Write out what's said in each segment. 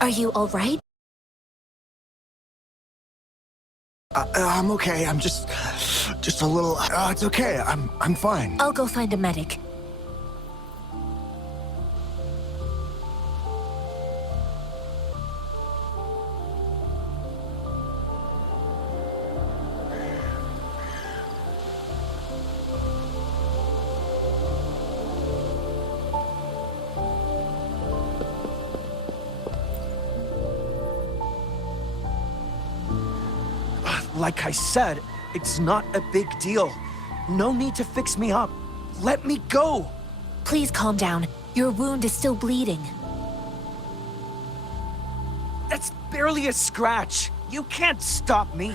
Are you all right? I'm okay. I'm just a little. It's okay. I'm fine. I'll go find a medic. Like I said, it's not a big deal. No need to fix me up. Let me go! Please calm down. Your wound is still bleeding. That's barely a scratch. You can't stop me.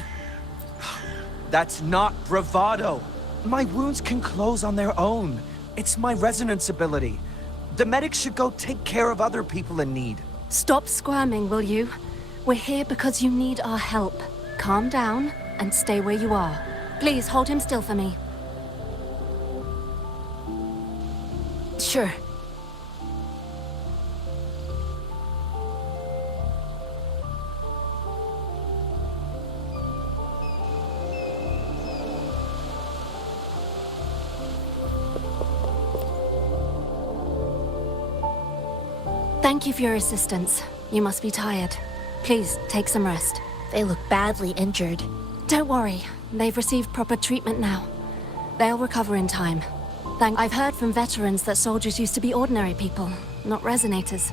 That's not bravado. My wounds can close on their own. It's my resonance ability. The medics should go take care of other people in need. Stop squirming, will you? We're here because you need our help. Calm down and stay where you are. Please hold him still for me. Sure. Thank you for your assistance. You must be tired. Please, take some rest. They look badly injured. Don't worry. They've received proper treatment now. They'll recover in time. I've heard from veterans that soldiers used to be ordinary people, not resonators.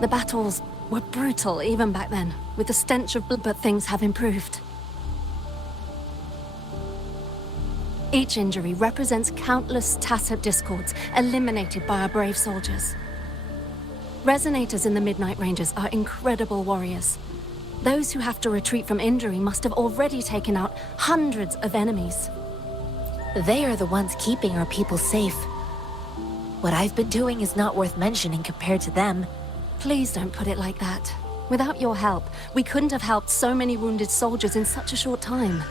The battles were brutal even back then, with the stench of blood, but things have improved. Each injury represents countless tacit discords eliminated by our brave soldiers. Resonators in the Midnight Rangers are incredible warriors. Those who have to retreat from injury must have already taken out hundreds of enemies. They are the ones keeping our people safe. What I've been doing is not worth mentioning compared to them. Please don't put it like that. Without your help, we couldn't have helped so many wounded soldiers in such a short time.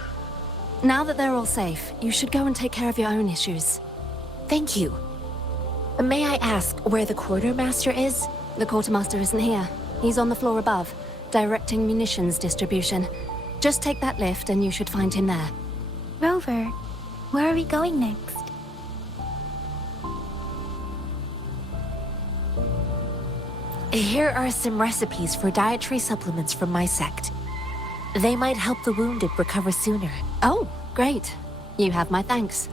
Now that they're all safe, you should go and take care of your own issues. Thank you. May I ask where the quartermaster is? The quartermaster isn't here. He's on the floor above, directing munitions distribution. Just take that lift and you should find him there. Rover, where are we going next? Here are some recipes for dietary supplements from my sect. They might help the wounded recover sooner. Oh, great. You have my thanks.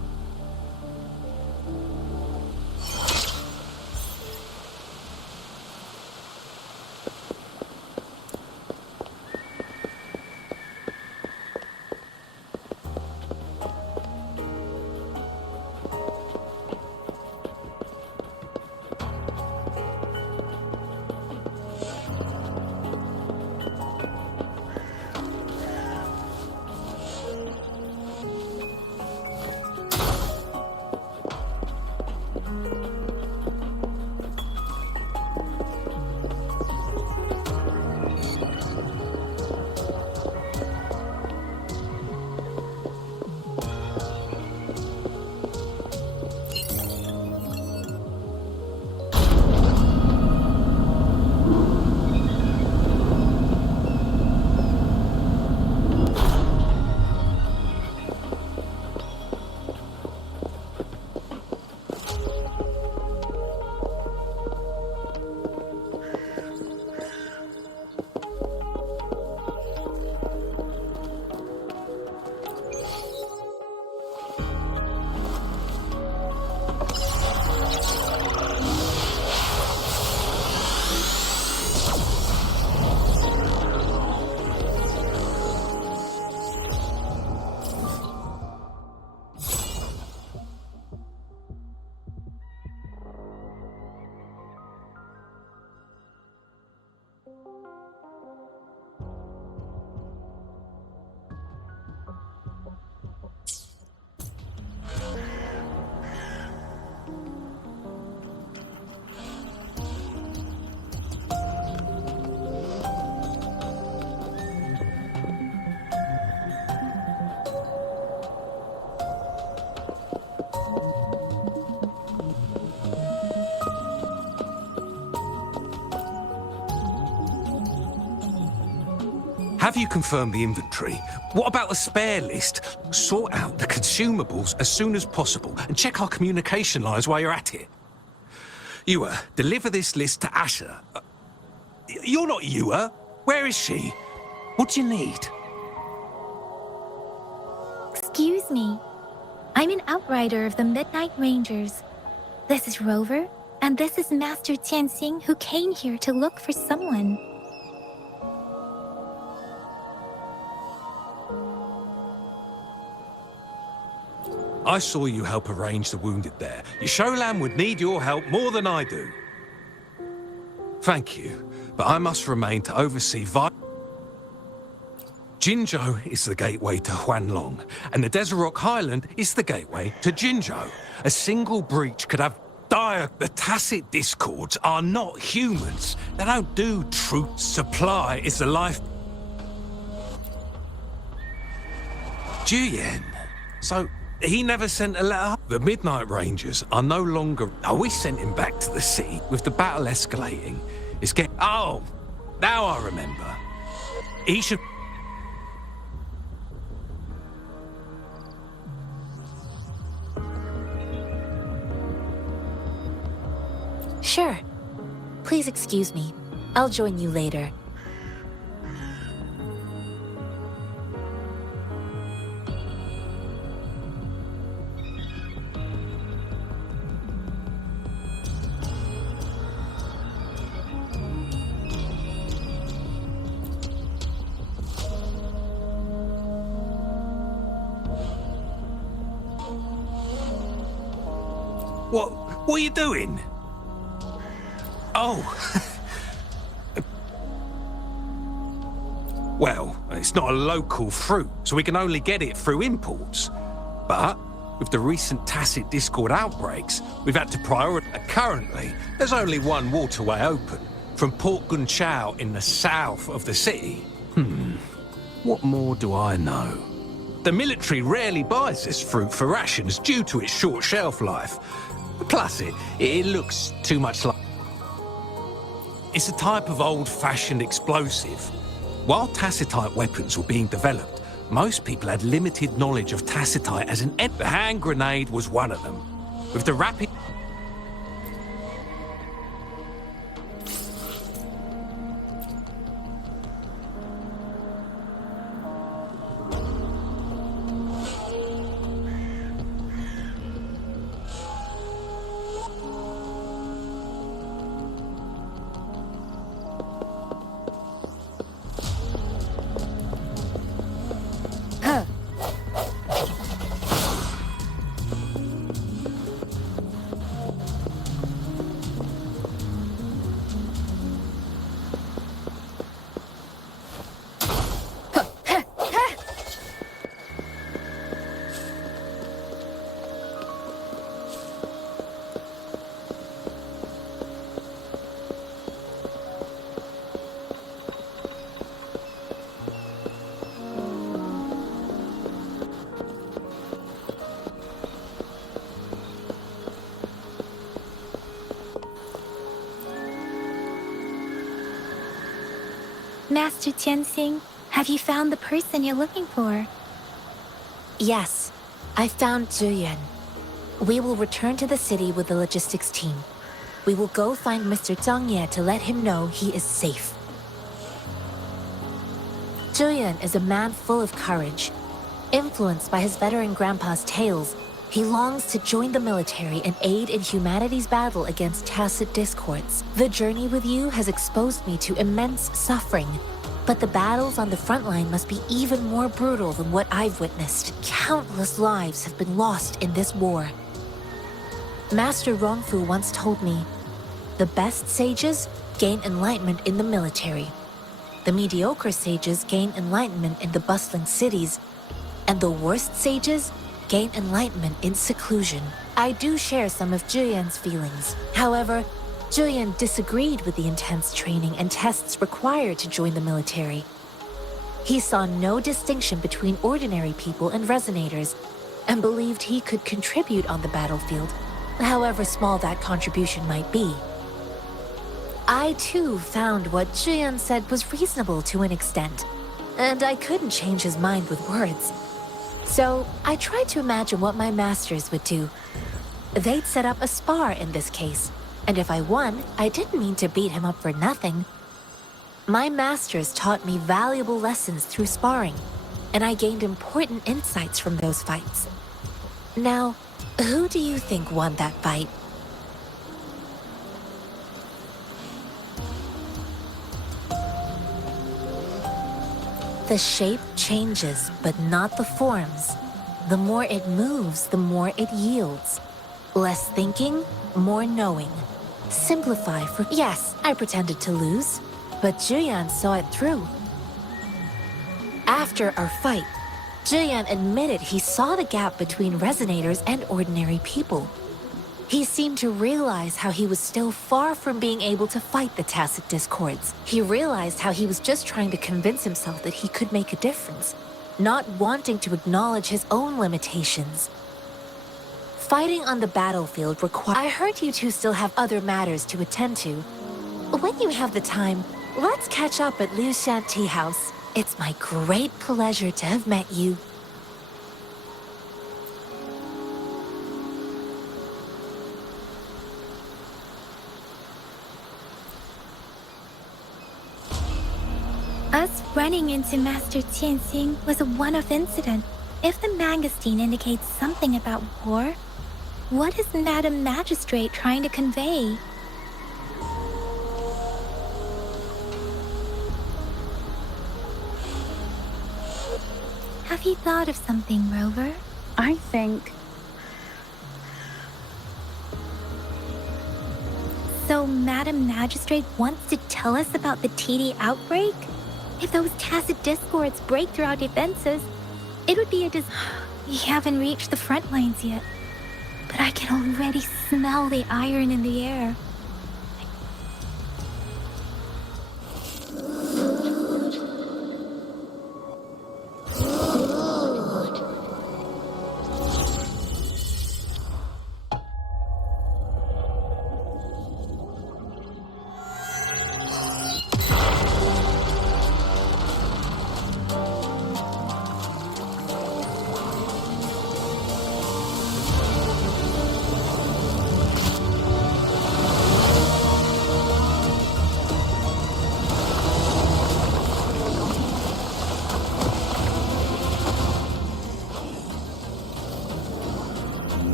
Have you confirmed the inventory? What about the spare list? Sort out the consumables as soon as possible and check our communication lines while you're at it. Ewa, deliver this list to Asher. You're not Ewa. Where is she? What do you need? Excuse me. I'm an outrider of the Midnight Rangers. This is Rover, and this is Master Tianxing, who came here to look for someone. I saw you help arrange the wounded there. Yasholan would need your help more than I do. Thank you, but I must remain to oversee Jinzhou is the gateway to Huanlong, and the Desert Rock Highland is the gateway to Jinzhou. A single breach could have dire... The tacit discords are not humans. They don't do truth. Supply is the life... Juyen. So, he never sent a letter? The Midnight Rangers are no longer... Oh, we sent him back to the city. With the battle escalating, it's getting... Oh, now I remember. He should... Sure. Please excuse me. I'll join you later. What are you doing? Oh. Well, it's not a local fruit, so we can only get it through imports. But with the recent tacit discord outbreaks, we've had to prioritize. Currently, there's only one waterway open, from Port Gunchao in the south of the city. What more do I know? The military rarely buys this fruit for rations due to its short shelf life. Plus, it looks too much like... It's a type of old-fashioned explosive. While tacitite weapons were being developed, most people had limited knowledge of tacitite as an... The hand grenade was one of them. With the rapid... Master Tianxing, have you found the person you're looking for? Yes, I found Zhuyan. We will return to the city with the logistics team. We will go find Mr. Zhang Ye to let him know he is safe. Zhuyan is a man full of courage. Influenced by his veteran grandpa's tales, he longs to join the military and aid in humanity's battle against tacit discords. The journey with you has exposed me to immense suffering, but the battles on the front line must be even more brutal than what I've witnessed. Countless lives have been lost in this war. Master Rongfu once told me, the best sages gain enlightenment in the military. The mediocre sages gain enlightenment in the bustling cities, and the worst sages gain enlightenment in seclusion. I do share some of Zhuyan's feelings. However, Zhuyan disagreed with the intense training and tests required to join the military. He saw no distinction between ordinary people and resonators, and believed he could contribute on the battlefield, however small that contribution might be. I too found what Zhuyan said was reasonable to an extent. and I couldn't change his mind with words. So I tried to imagine what my masters would do. They'd set up a spar in this case, and if I won, I didn't mean to beat him up for nothing. My masters taught me valuable lessons through sparring, and I gained important insights from those fights. Now, who do you think won that fight? The shape changes, but not the forms. The more it moves, the more it yields. Less thinking, more knowing. Simplify for... Yes, I pretended to lose, but Juyan saw it through. After our fight, Juyan admitted he saw the gap between resonators and ordinary people. He seemed to realize how he was still far from being able to fight the tacit discords. He realized how he was just trying to convince himself that he could make a difference, not wanting to acknowledge his own limitations. Fighting on the battlefield requires... I heard you two still have other matters to attend to. When you have the time, let's catch up at Liu Shan Tea House. It's my great pleasure to have met you. Us running into Master Tianxing was a one-off incident. If the Mangosteen indicates something about war, what is Madam Magistrate trying to convey? Have you thought of something, Rover? I think... So Madam Magistrate wants to tell us about the TD outbreak? If those tacit discords break through our defenses, it would be a We haven't reached the front lines yet, but I can already smell the iron in the air.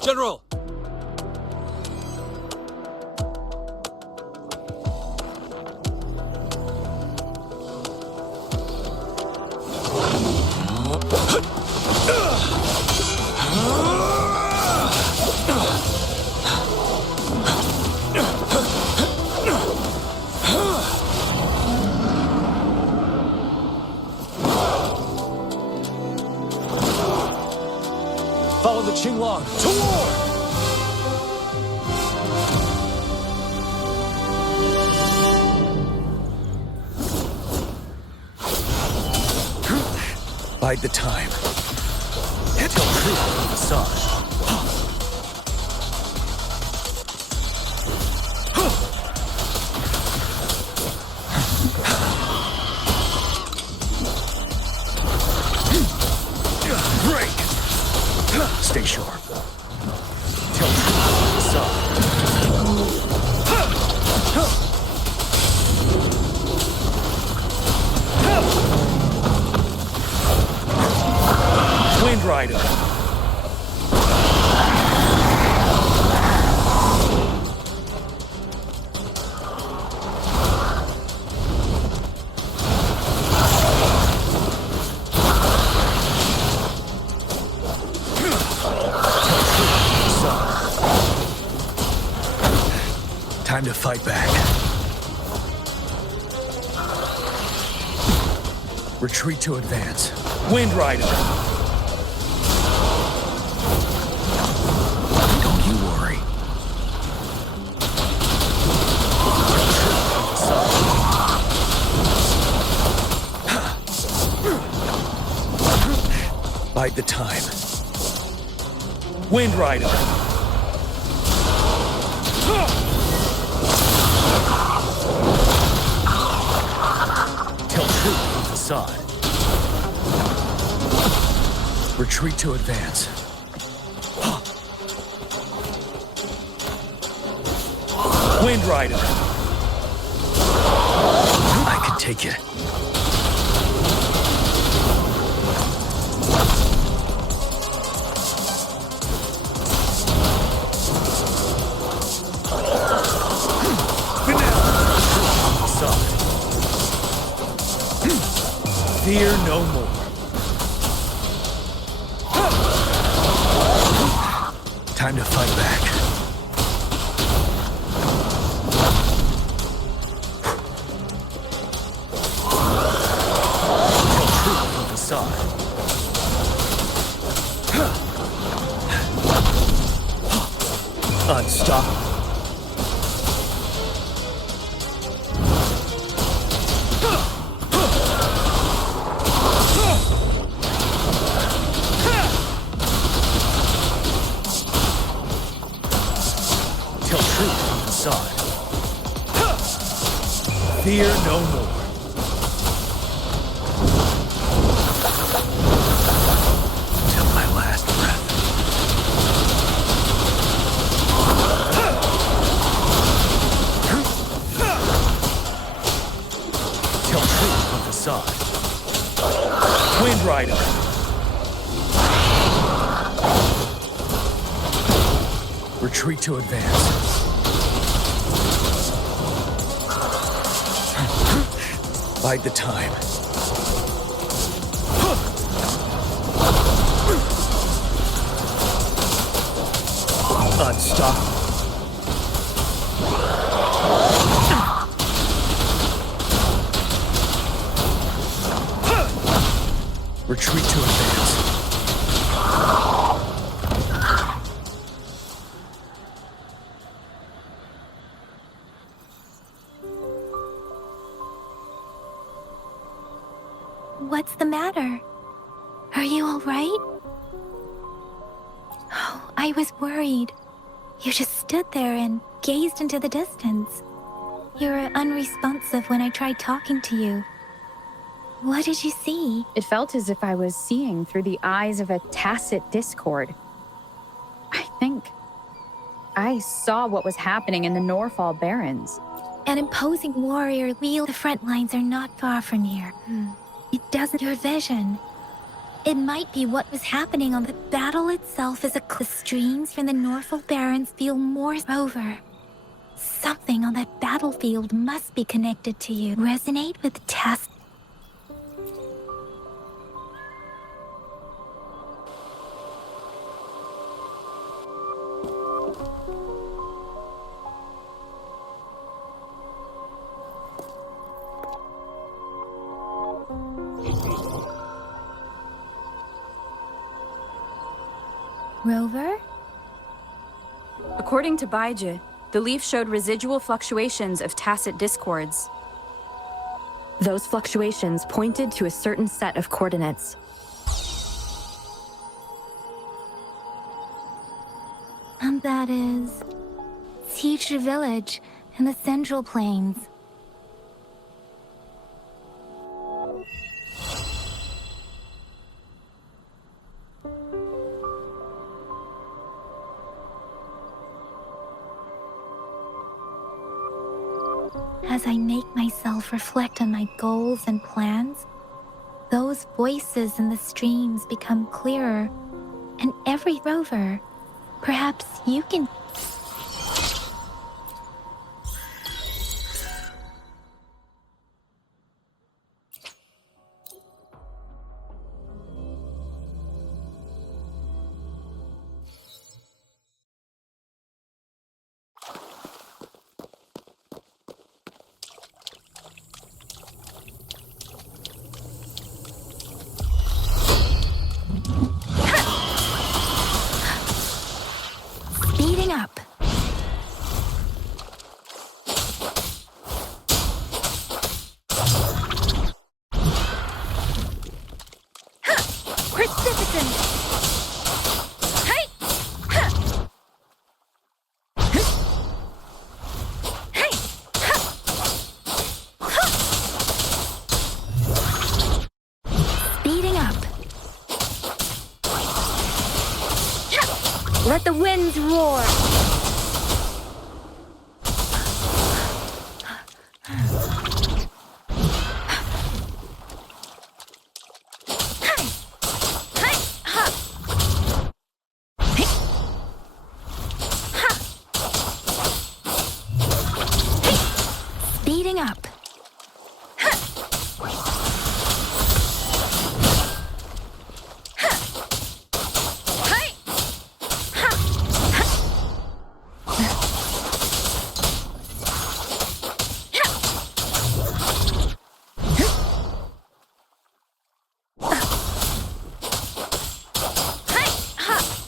General! Follow the Qinglong to war! Bide the time. Hit the truth, son. Break! Stay sharp. Tell truth, son. Wind Rider. Time to fight back. Retreat to advance. Wind Rider. Don't you worry. Bide the time. Wind Rider! Tell truth from facade. Retreat to advance. Wind Rider! I can take it. Fear no more. Time to fight back. Tell truth from facade. Unstoppable. Fear no more. Till my last breath. Tell truth from facade. Wind Rider. Retreat to advance. Bide the time. Unstoppable. Retreat to advance. What's the matter? Are you all right? Oh, I was worried. You just stood there and gazed into the distance. You were unresponsive when I tried talking to you. What did you see? It felt as if I was seeing through the eyes of a tacit discord. I think I saw what was happening in the Norfall Barrens. An imposing warrior wheel. The front lines are not far from here. It doesn't your vision. It might be what was happening on the battle itself is the streams from the Norfall Barrens feel more over. Something on that battlefield must be connected to you. Resonate with Tess. Rover? According to Baiji, the leaf showed residual fluctuations of tacit discords. Those fluctuations pointed to a certain set of coordinates. And that is Teacher Village in the Central Plains. As I make myself reflect on my goals and plans, those voices in the streams become clearer, and every rover, perhaps you can. Speeding up. Precipitance. Let the winds roar! Speeding up.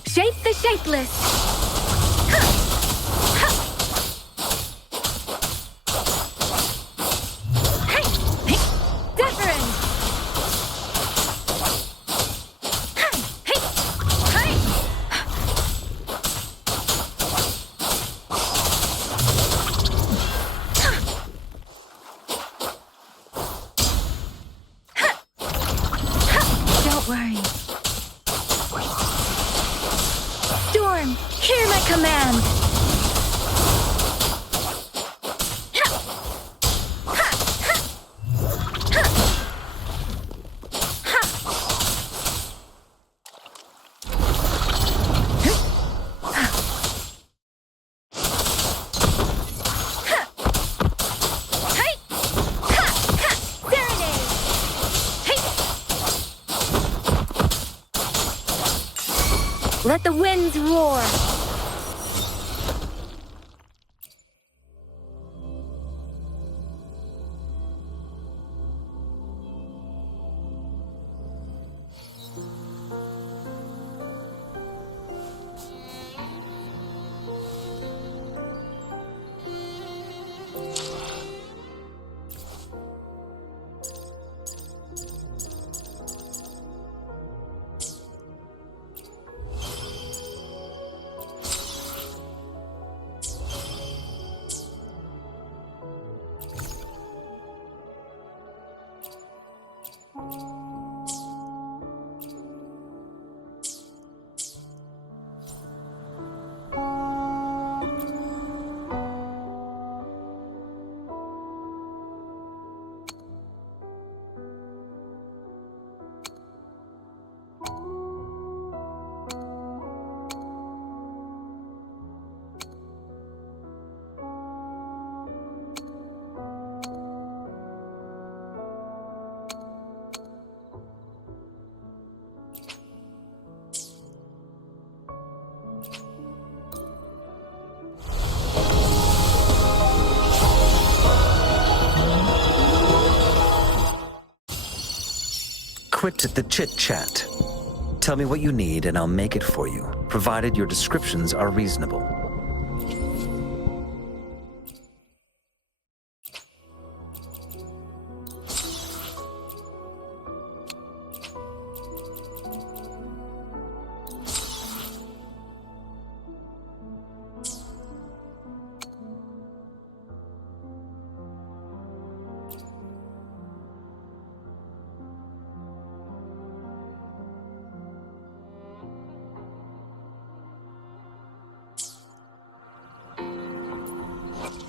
Shape the shapeless. Don't worry. Storm, hear my command. Let the winds roar. Quit the chit-chat. Tell me what you need and I'll make it for you, provided your descriptions are reasonable.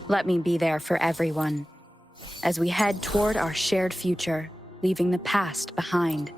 Let me be there for everyone, as we head toward our shared future, leaving the past behind.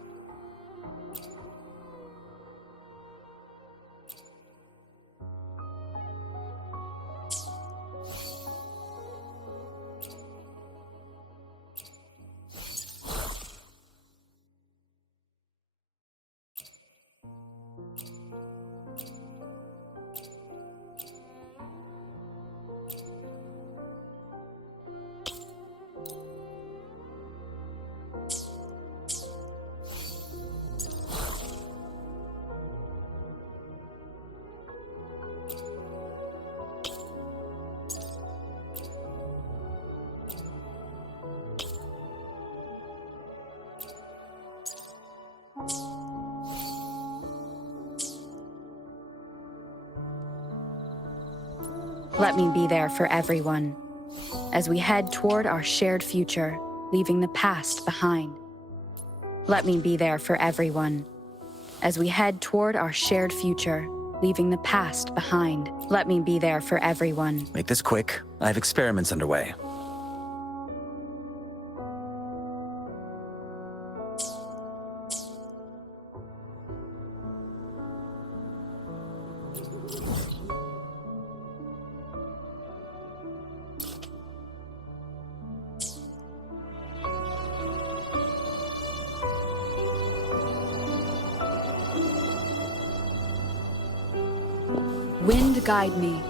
Let me be there for everyone, as we head toward our shared future, leaving the past behind. Let me be there for everyone, as we head toward our shared future, leaving the past behind. Let me be there for everyone. Make this quick. I have experiments underway. Wind guide me.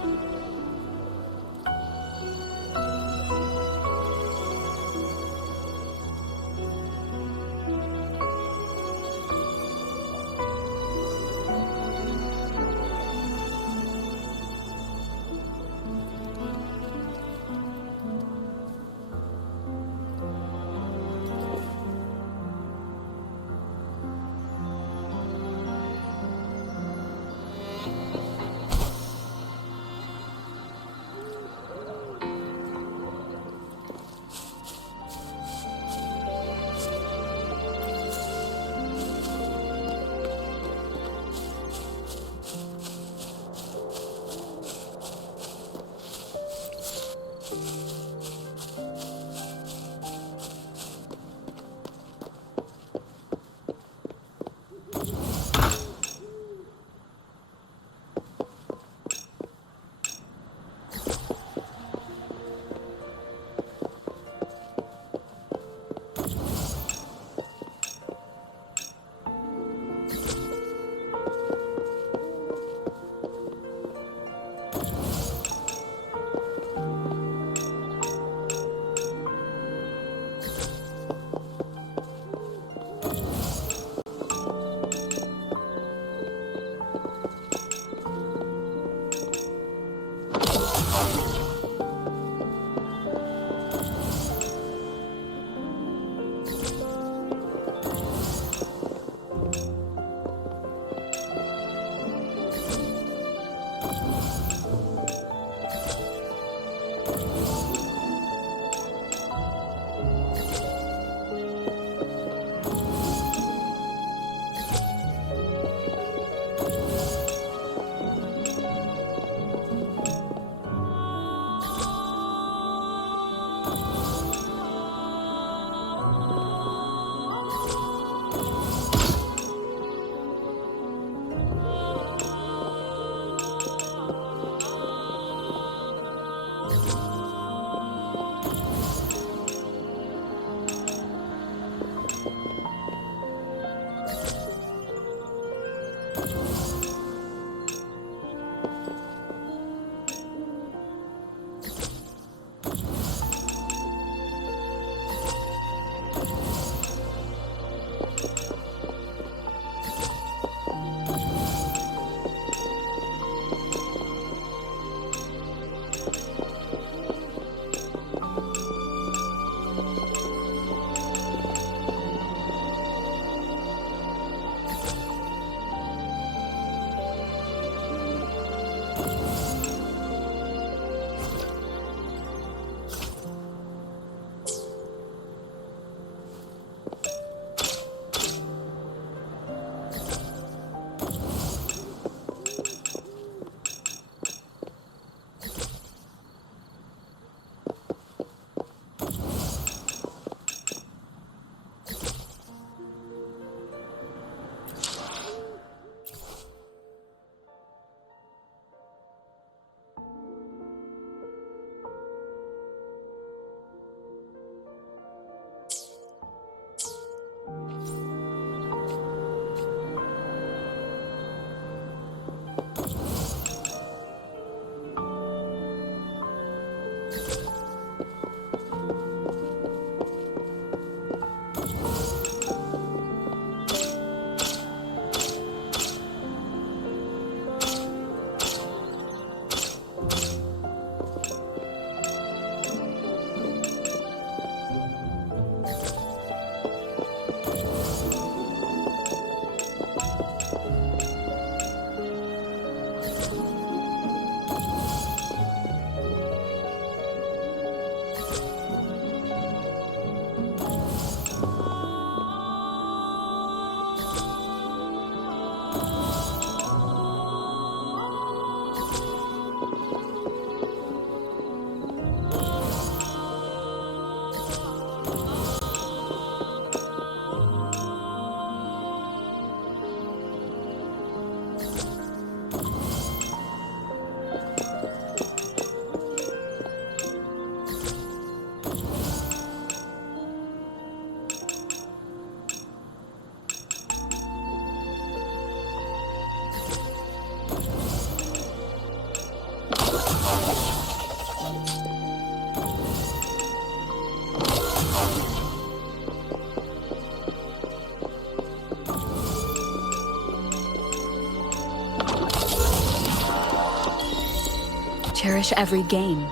Cherish every gain.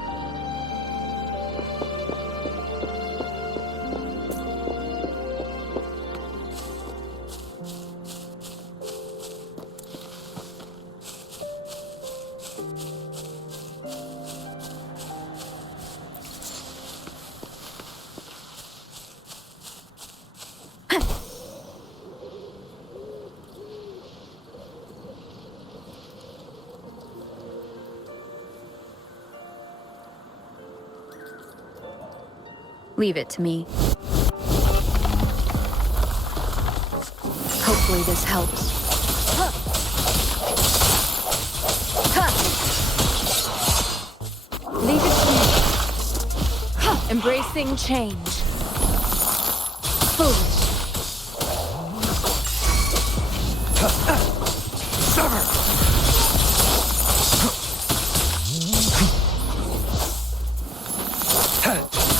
Leave it to me. Hopefully this helps. Leave it to me. Embracing change. Foolish.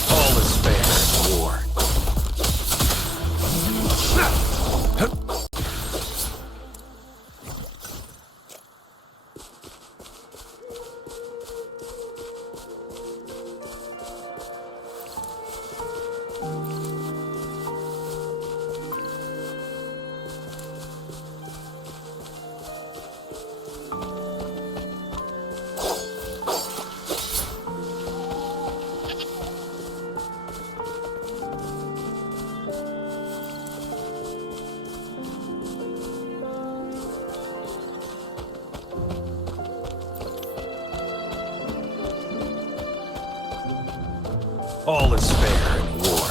All is fair in war. All is fair in war.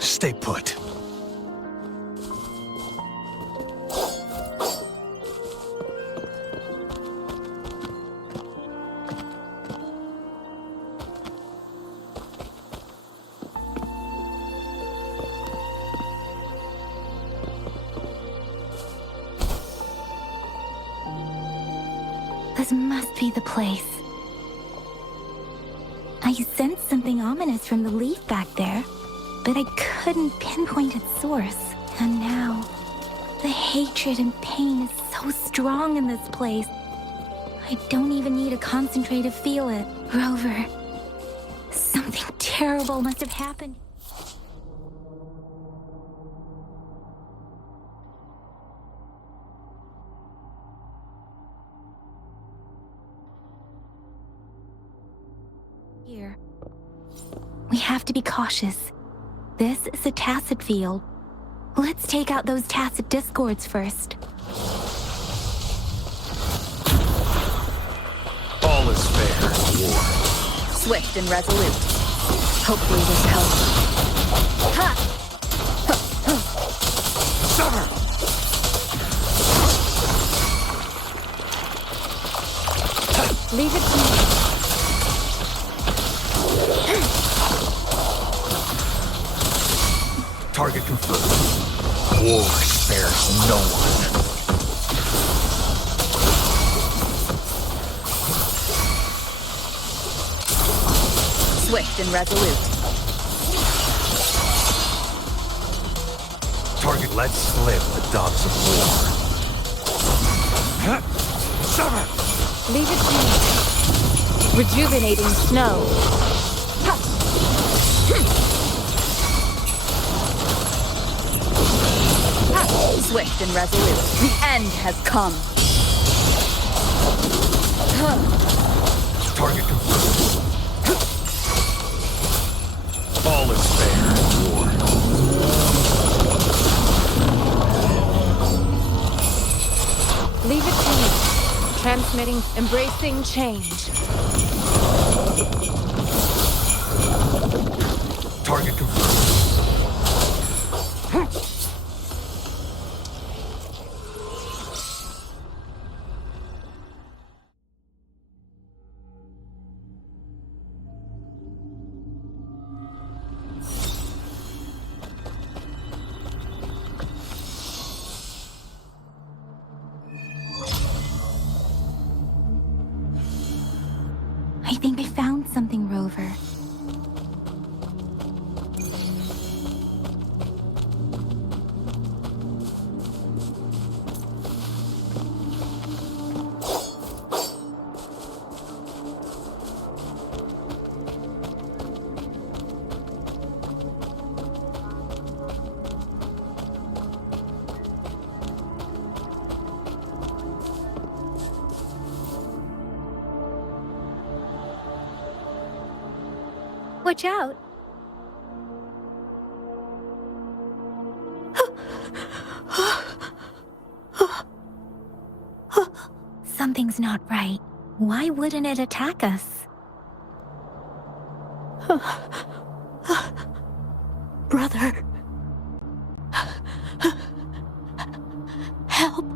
Stay put. This must be the place. I sensed something ominous from the leaf back there, but I couldn't pinpoint its source. And now, the hatred and pain is so strong in this place. I don't even need to concentrate to feel it. Rover, something terrible must have happened. Here. We have to be cautious. This is a tacit field. Let's take out those tacit discords first. All is fair in war. Swift and resolute. Hopefully this helps. Ha! Summer! Leave it to me. Target confirmed. War spares no one. Swift and resolute. Target let slip the dogs of war. Summer! Leave it to me. Rejuvenating snow. Swift and resolute. The end has come. Target confirmed. All is fair in war. Leave it to me. Transmit embracing change. Target confirmed. I think I found something, Rover. Watch out. Something's not right. Why wouldn't it attack us? Brother. Help.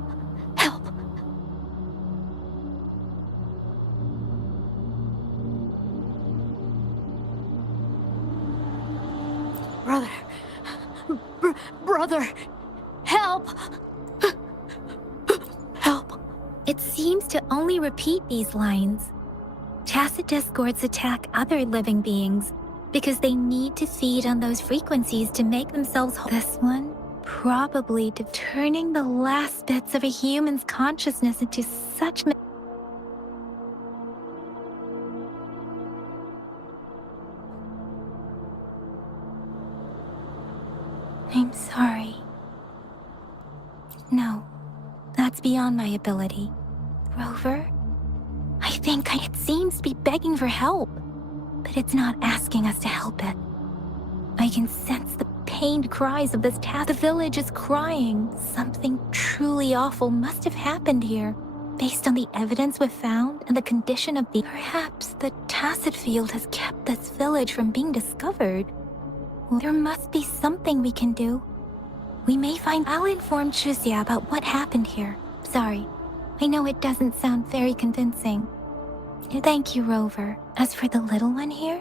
Help. Brother. Brother. Help. Help. It seems to only repeat these lines. Tacit discords attack other living beings because they need to feed on those frequencies to make themselves whole. This one probably turning the last bits of a human's consciousness into such I'm sorry. No, that's beyond my ability. Rover? I think it seems to be begging for help, but it's not asking us to help it. I can sense the pained cries of this The village is crying. Something truly awful must have happened here, based on the evidence we've found and the condition of the... Perhaps the Tacit field has kept this village from being discovered. There must be something we can do. We may find... I'll inform Chuzia about what happened here. Sorry. I know it doesn't sound very convincing. Thank you, Rover. As for the little one here...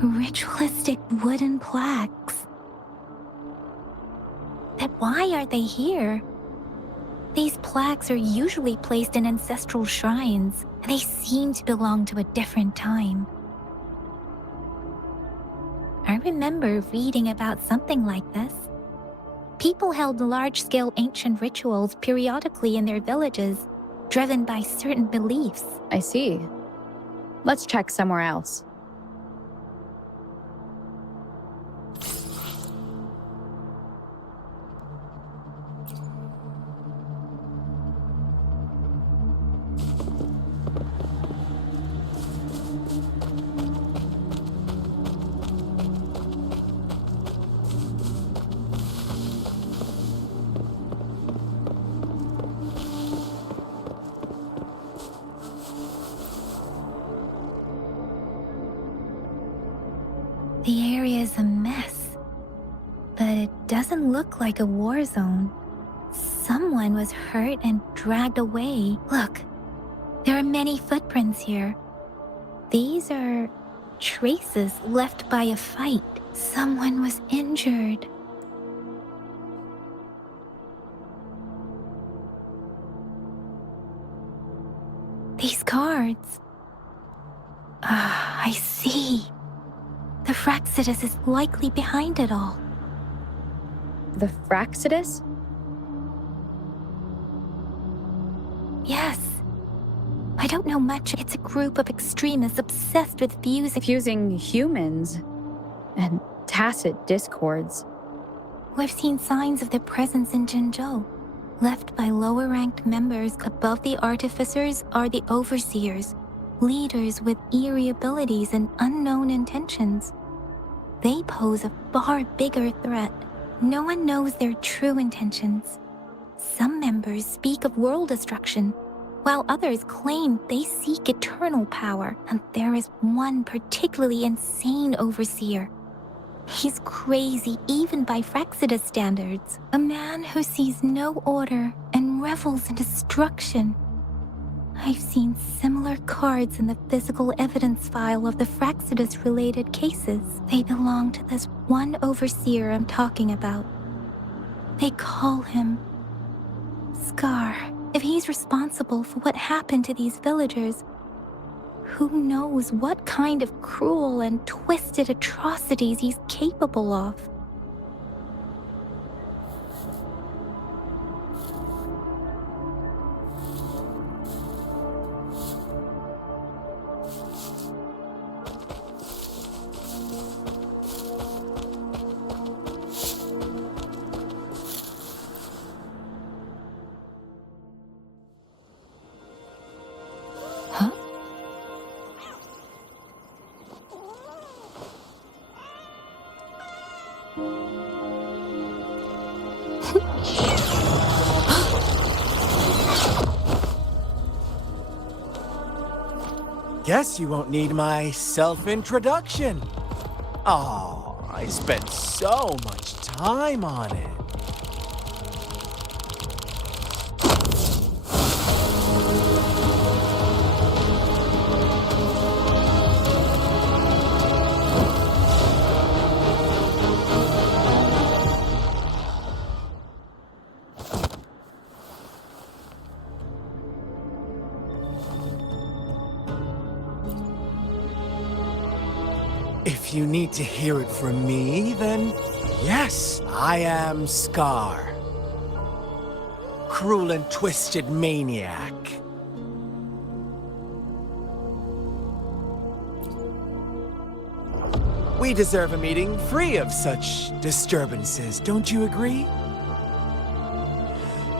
Ritualistic wooden plaques. But why are they here? These plaques are usually placed in ancestral shrines, and they seem to belong to a different time. I remember reading about something like this. People held large-scale ancient rituals periodically in their villages, driven by certain beliefs. I see. Let's check somewhere else. The area is a mess, but it doesn't look like a war zone. Someone was hurt and dragged away. Look, there are many footprints here. These are traces left by a fight. Someone was injured. These cards. Ah, I see. The Fraxidus is likely behind it all. The Fraxidus? Yes, don't know much. It's a group of extremists obsessed with Fusing humans and tacit discords. We've seen signs of their presence in Jinzhou. Left by lower-ranked members above the artificers are the overseers, leaders with eerie abilities and unknown intentions. They pose a far bigger threat. No one knows their true intentions. Some members speak of world destruction, while others claim they seek eternal power, and there is one particularly insane overseer. He's crazy even by Frexidus standards. A man who sees no order and revels in destruction. I've seen similar cards in the physical evidence file of the Frexidus-related cases. They belong to this one overseer I'm talking about. They call him Scar. If he's responsible for what happened to these villagers, who knows what kind of cruel and twisted atrocities he's capable of? Guess you won't need my self-introduction. Oh, I spent so much time on it. If you need to hear it from me, then yes, I am Scar. Cruel and twisted maniac. We deserve a meeting free of such disturbances, don't you agree?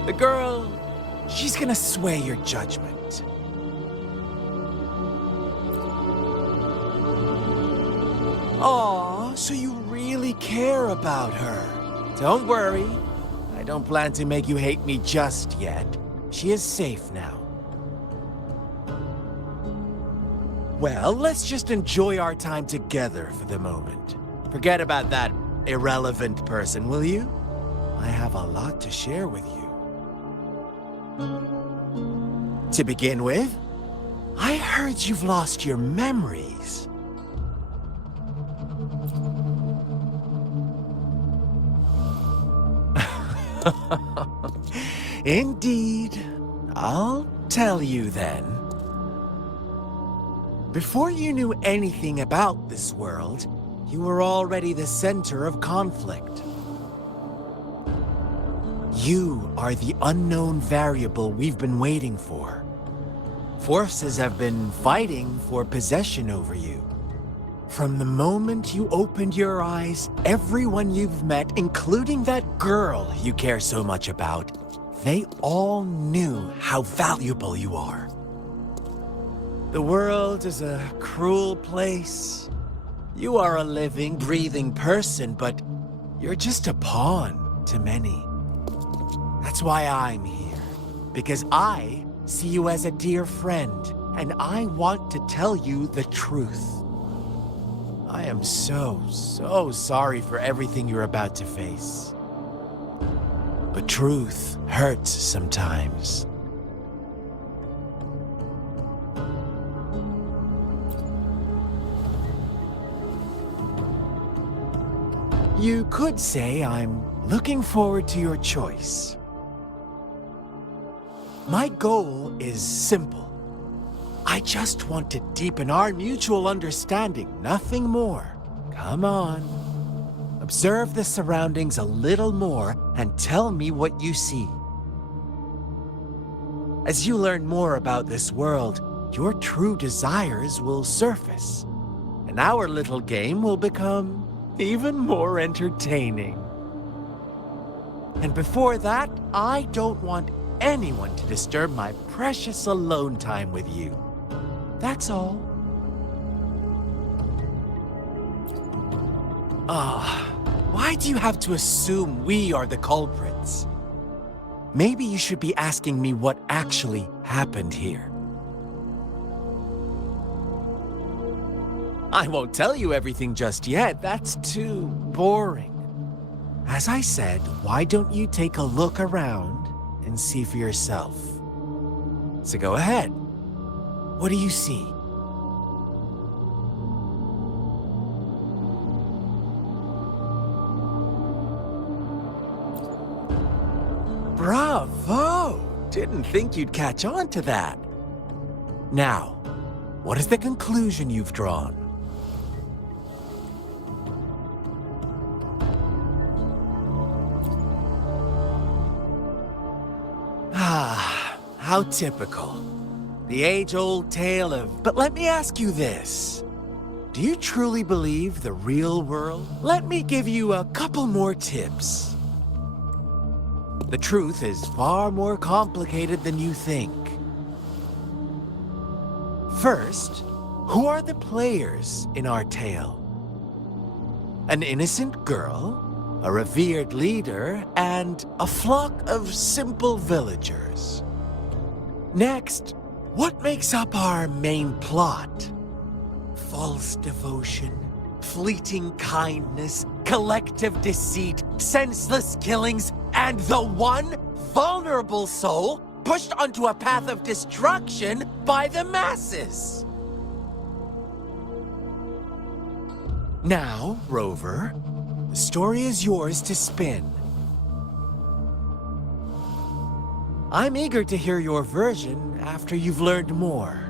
The girl, she's gonna sway your judgment. Aw, so you really care about her. Don't worry. I don't plan to make you hate me just yet. She is safe now. Well, let's just enjoy our time together for the moment. Forget about that irrelevant person, will you? I have a lot to share with you. To begin with, I heard you've lost your memories. Indeed. I'll tell you then. Before you knew anything about this world, you were already the center of conflict. You are the unknown variable we've been waiting for. Forces have been fighting for possession over you. From the moment you opened your eyes, everyone you've met, including that girl you care so much about, they all knew how valuable you are. The world is a cruel place. You are a living, breathing person, but you're just a pawn to many. That's why I'm here, because I see you as a dear friend, and I want to tell you the truth. I am so sorry for everything you're about to face. But truth hurts sometimes. You could say I'm looking forward to your choice. My goal is simple. I just want to deepen our mutual understanding, nothing more. Come on. Observe the surroundings a little more and tell me what you see. As you learn more about this world, your true desires will surface, and our little game will become even more entertaining. And before that, I don't want anyone to disturb my precious alone time with you. That's all. Why do you have to assume we are the culprits? Maybe you should be asking me what actually happened here. I won't tell you everything just yet. That's too boring. As I said, why don't you take a look around and see for yourself? So go ahead. What do you see? Bravo! Didn't think you'd catch on to that. Now, what is the conclusion you've drawn? How typical. The age-old tale of... But let me ask you this. Do you truly believe the real world? Let me give you a couple more tips. The truth is far more complicated than you think. First, who are the players in our tale? An innocent girl, a revered leader, and a flock of simple villagers. Next, what makes up our main plot? False devotion, fleeting kindness, collective deceit, senseless killings, and the one vulnerable soul pushed onto a path of destruction by the masses. Now, Rover, the story is yours to spin. I'm eager to hear your version after you've learned more.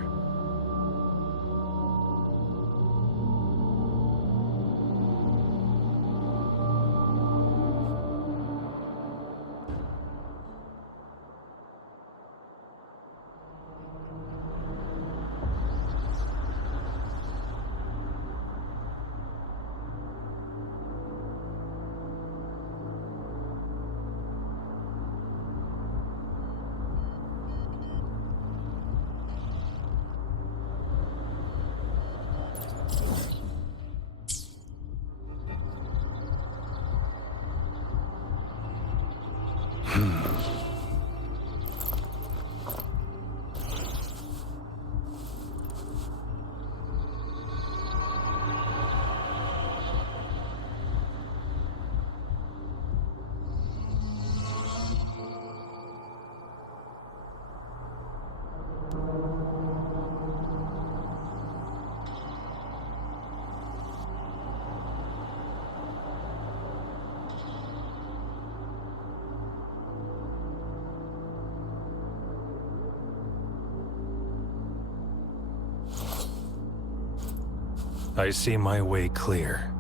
I see my way clear.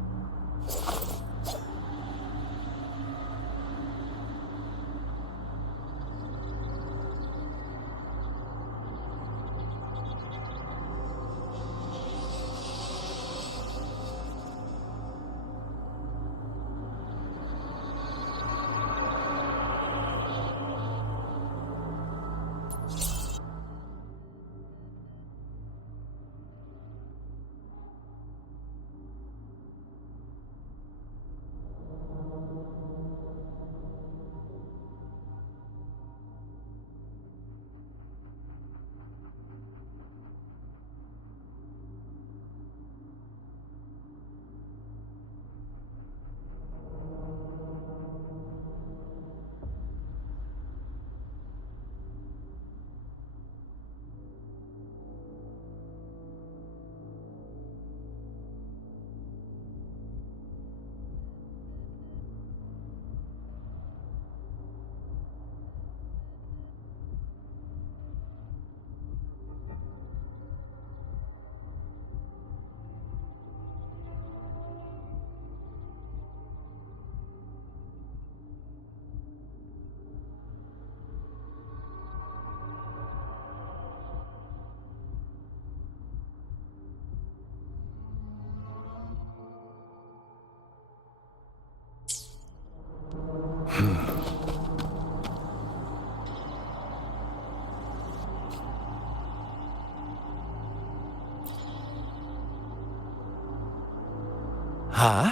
Huh?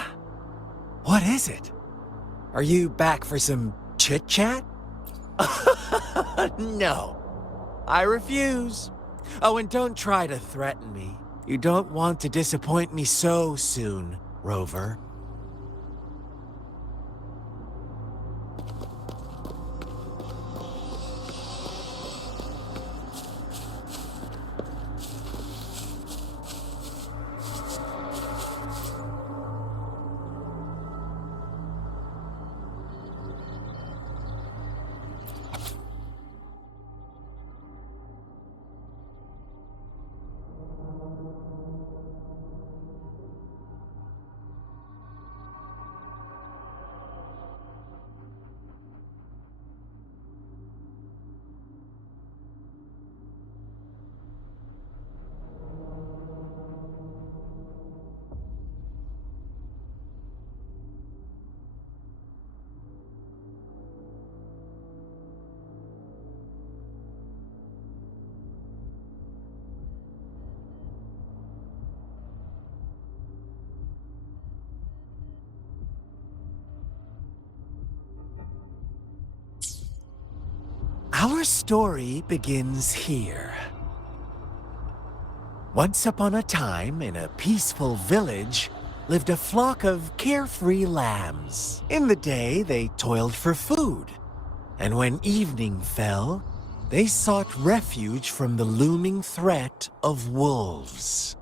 What is it? Are you back for some chit-chat? No. I refuse. Oh, and don't try to threaten me. You don't want to disappoint me so soon, Rover. Our story begins here. Once upon a time, in a peaceful village, lived a flock of carefree lambs. In the day, they toiled for food, and when evening fell, they sought refuge from the looming threat of wolves.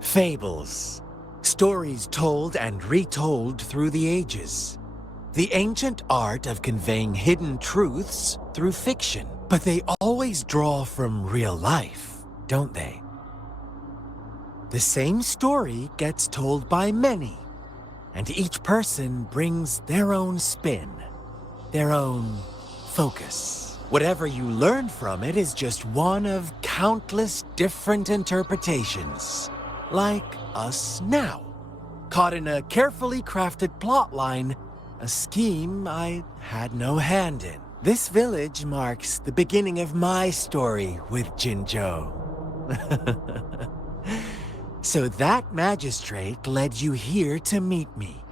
Fables. Stories told and retold through the ages. The ancient art of conveying hidden truths through fiction. But they always draw from real life, don't they? The same story gets told by many, and each person brings their own spin, their own focus. Whatever you learn from it is just one of countless different interpretations. Like us now, caught in a carefully crafted plotline, a scheme I had no hand in. This village marks the beginning of my story with Jinzhou. So that magistrate led you here to meet me.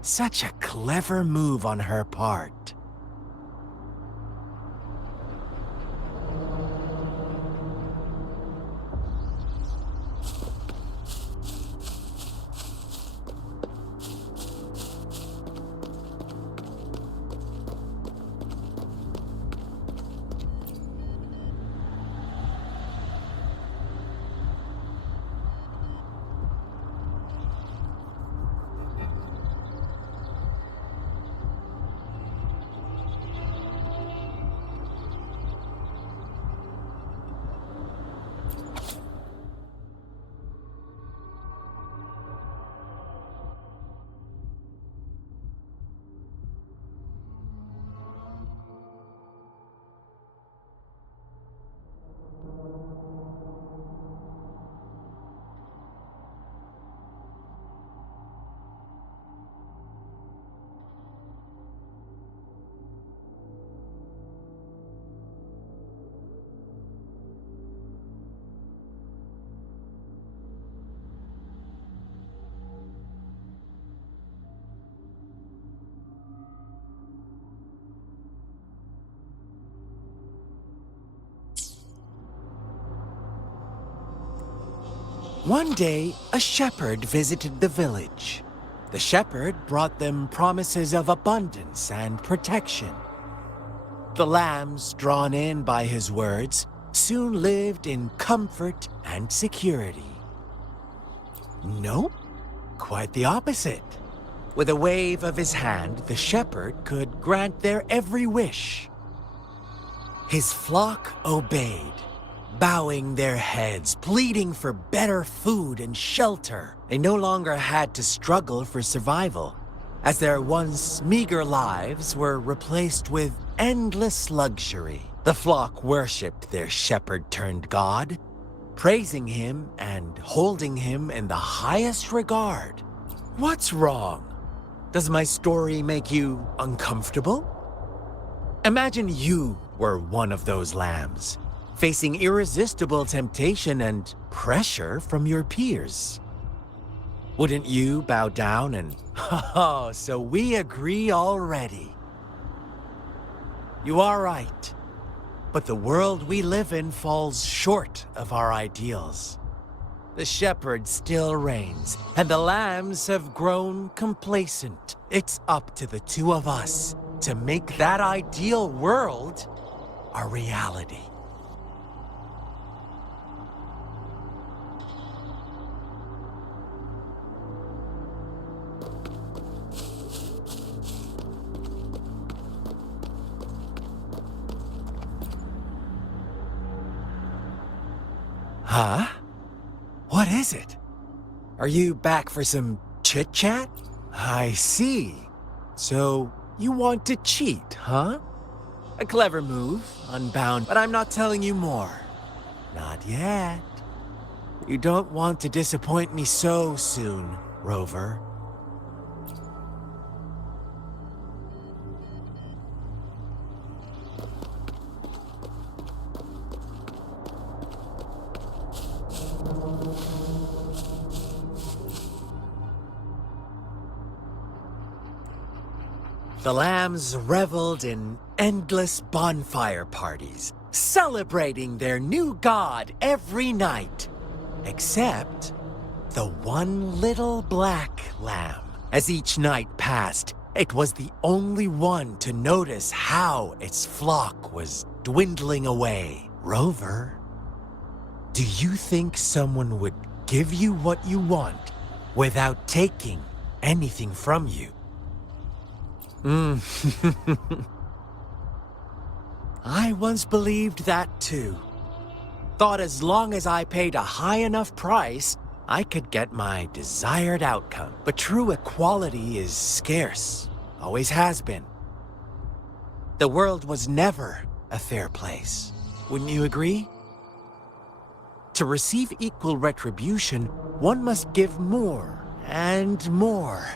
Such a clever move on her part. One day, a shepherd visited the village. The shepherd brought them promises of abundance and protection. The lambs, drawn in by his words, soon lived in comfort and security. Nope, quite the opposite. With a wave of his hand, the shepherd could grant their every wish. His flock obeyed, bowing their heads, pleading for better food and shelter. They no longer had to struggle for survival, as their once meager lives were replaced with endless luxury. The flock worshipped their shepherd-turned-god, praising him and holding him in the highest regard. What's wrong? Does my story make you uncomfortable? Imagine you were one of those lambs, facing irresistible temptation and pressure from your peers. Wouldn't you bow down and, oh, so we agree already. You are right, but the world we live in falls short of our ideals. The shepherd still reigns, and the lambs have grown complacent. It's up to the two of us to make that ideal world a reality. Huh? What is it? Are you back for some chit-chat? I see. So, you want to cheat, huh? A clever move, Unbound, but I'm not telling you more. Not yet. You don't want to disappoint me so soon, Rover. The lambs reveled in endless bonfire parties, celebrating their new god every night. Except the one little black lamb. As each night passed, it was the only one to notice how its flock was dwindling away. Rover, do you think someone would give you what you want without taking anything from you? I once believed that too. Thought as long as I paid a high enough price, I could get my desired outcome. But true equality is scarce, always has been. The world was never a fair place. Wouldn't you agree? To receive equal retribution, one must give more and more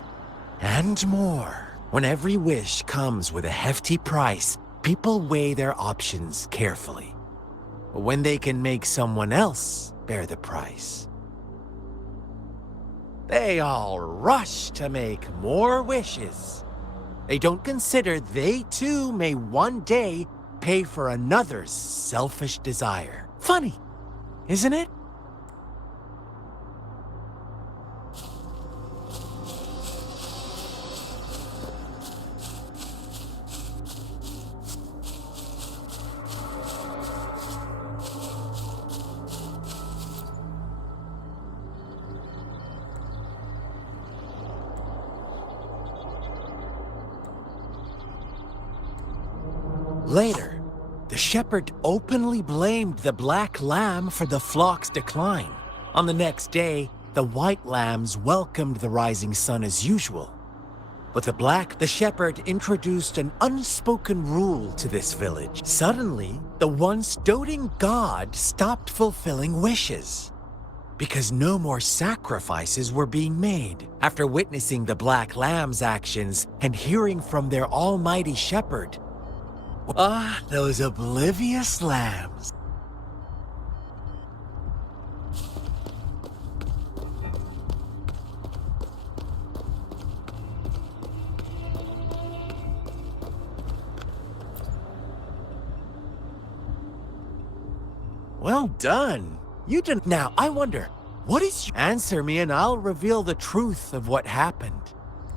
and more. When every wish comes with a hefty price, people weigh their options carefully. But when they can make someone else bear the price, they all rush to make more wishes. They don't consider they too may one day pay for another's selfish desire. Funny, isn't it? Later, the shepherd openly blamed the black lamb for the flock's decline. On the next day, the white lambs welcomed the rising sun as usual. But the shepherd introduced an unspoken rule to this village. Suddenly, the once doting god stopped fulfilling wishes, because no more sacrifices were being made. After witnessing the black lamb's actions and hearing from their almighty shepherd, those oblivious lambs. Well done. You didn't. Now, I wonder, what is your... Answer me and I'll reveal the truth of what happened.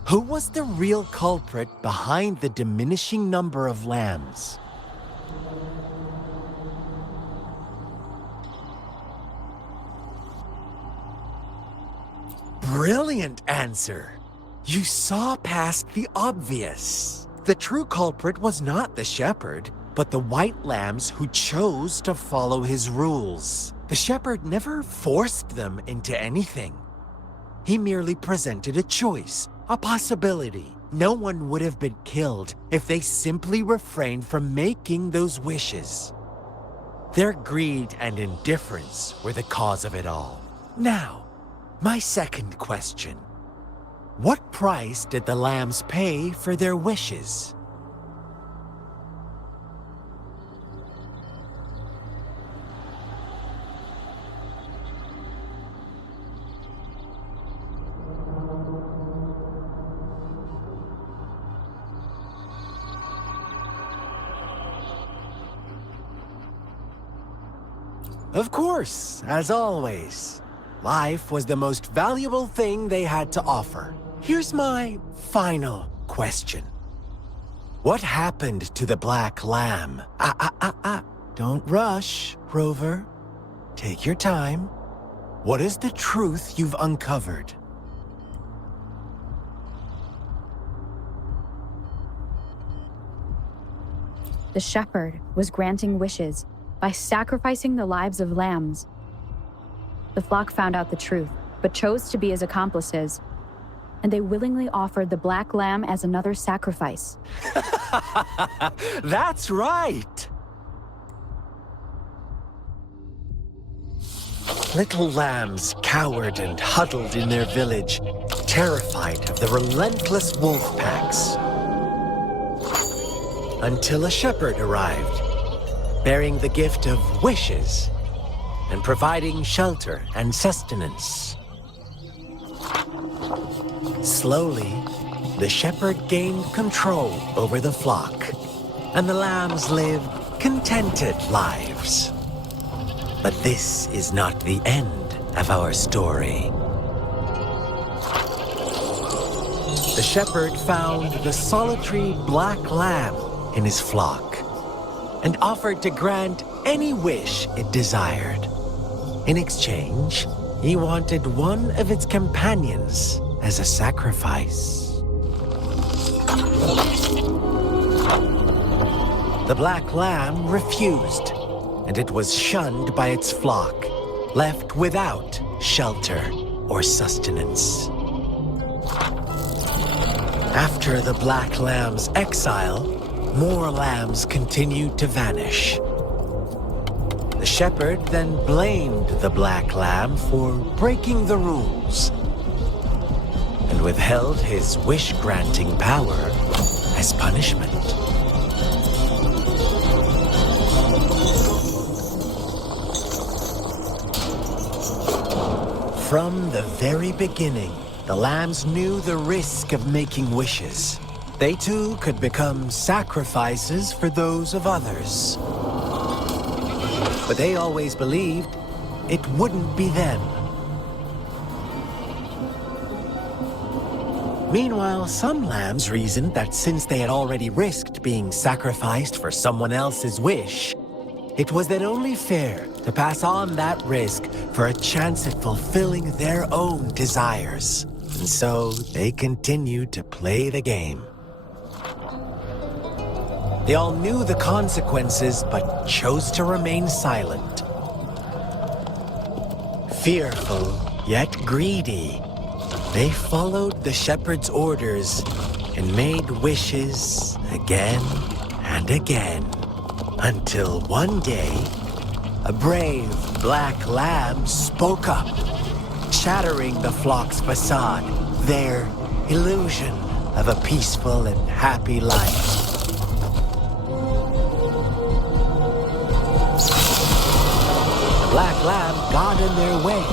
Who was the real culprit behind the diminishing number of lambs? Brilliant answer. You saw past the obvious. The true culprit was not the shepherd, but the white lambs who chose to follow his rules. The shepherd never forced them into anything. He merely presented a choice. A possibility. No one would have been killed if they simply refrained from making those wishes. Their greed and indifference were the cause of it all. Now, my second question. What price did the lambs pay for their wishes? Of course, as always. Life was the most valuable thing they had to offer. Here's my final question. What happened to the black lamb? Don't rush, Rover. Take your time. What is the truth you've uncovered? The shepherd was granting wishes by sacrificing the lives of lambs. The flock found out the truth, but chose to be his accomplices, and they willingly offered the black lamb as another sacrifice. That's right! Little lambs cowered and huddled in their village, terrified of the relentless wolf packs. Until a shepherd arrived, bearing the gift of wishes and providing shelter and sustenance. Slowly, the shepherd gained control over the flock, and the lambs lived contented lives. But this is not the end of our story. The shepherd found the solitary black lamb in his flock and offered to grant any wish it desired. In exchange, he wanted one of its companions as a sacrifice. The black lamb refused, and it was shunned by its flock, left without shelter or sustenance. After the black lamb's exile, more lambs continued to vanish. The shepherd then blamed the black lamb for breaking the rules and withheld his wish-granting power as punishment. From the very beginning, the lambs knew the risk of making wishes. They too could become sacrifices for those of others. But they always believed it wouldn't be them. Meanwhile, some lambs reasoned that since they had already risked being sacrificed for someone else's wish, it was then only fair to pass on that risk for a chance at fulfilling their own desires. And so they continued to play the game. They all knew the consequences, but chose to remain silent. Fearful, yet greedy, they followed the shepherd's orders and made wishes again and again, until one day, a brave black lamb spoke up, shattering the flock's facade, their illusion of a peaceful and happy life. The black lamb got in their way,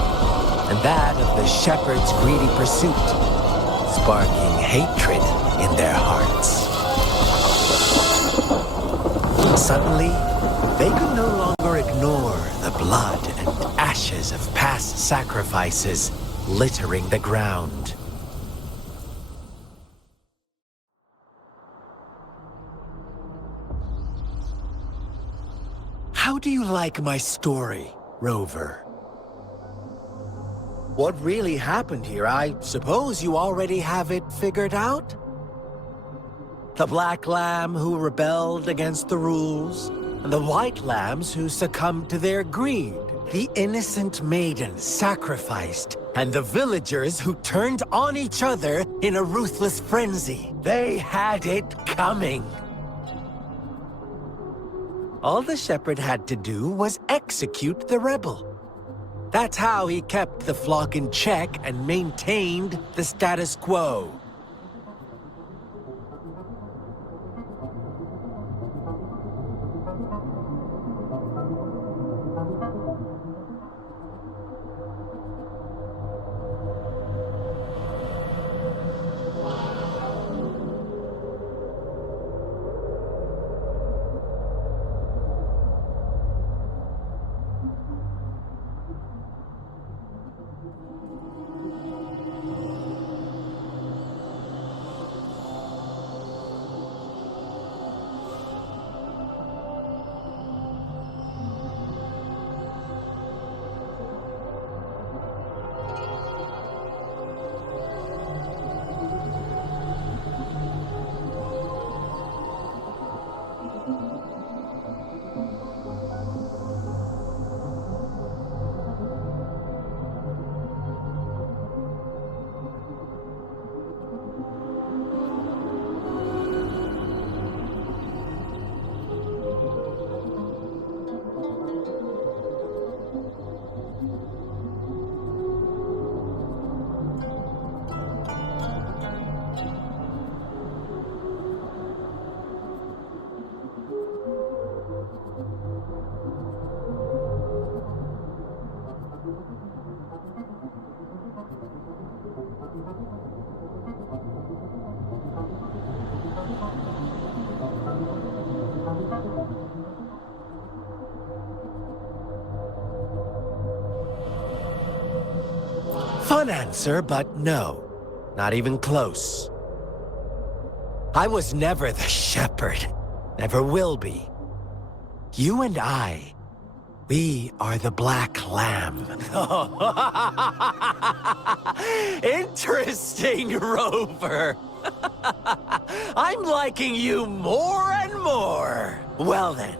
and that of the shepherd's greedy pursuit, sparking hatred in their hearts. Suddenly, they could no longer ignore the blood and ashes of past sacrifices littering the ground. How do you like my story, Rover? What really happened here? I suppose you already have it figured out? The black lamb who rebelled against the rules, and the white lambs who succumbed to their greed. The innocent maiden sacrificed, and the villagers who turned on each other in a ruthless frenzy. They had it coming. All the shepherd had to do was execute the rebel. That's how he kept the flock in check and maintained the status quo. Fun answer, but no. Not even close. I was never the shepherd. Never will be. You and I, we are the black lamb. Interesting, Rover. I'm liking you more and more. Well then,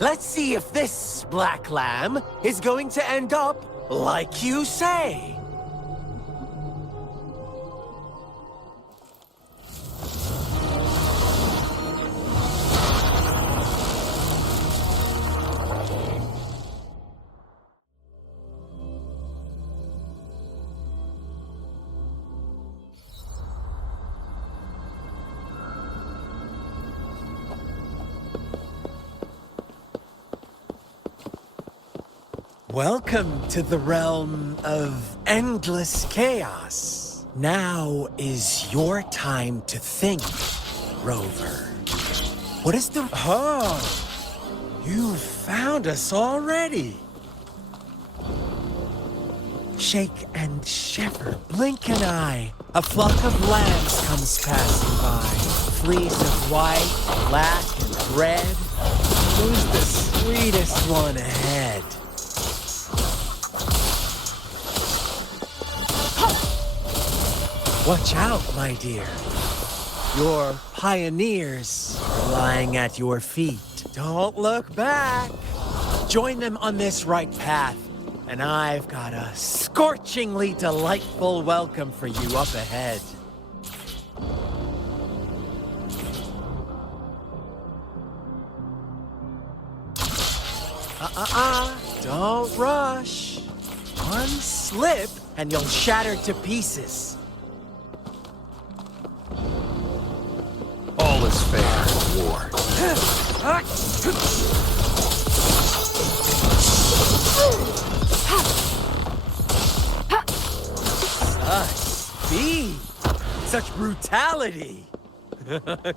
let's see if this black lamb is going to end up like you say. Welcome to the realm of endless chaos. Now is your time to think, Rover. What is the... Oh! You found us already. Shake and shiver, blink an eye. A flock of lambs comes passing by. Fleece of white, black, and red. Who's the sweetest one ahead? Watch out, my dear. Your pioneers are lying at your feet. Don't look back. Join them on this right path, and I've got a scorchingly delightful welcome for you up ahead. Don't rush. One slip, and you'll shatter to pieces. All is fair in war. Such speed! Such brutality!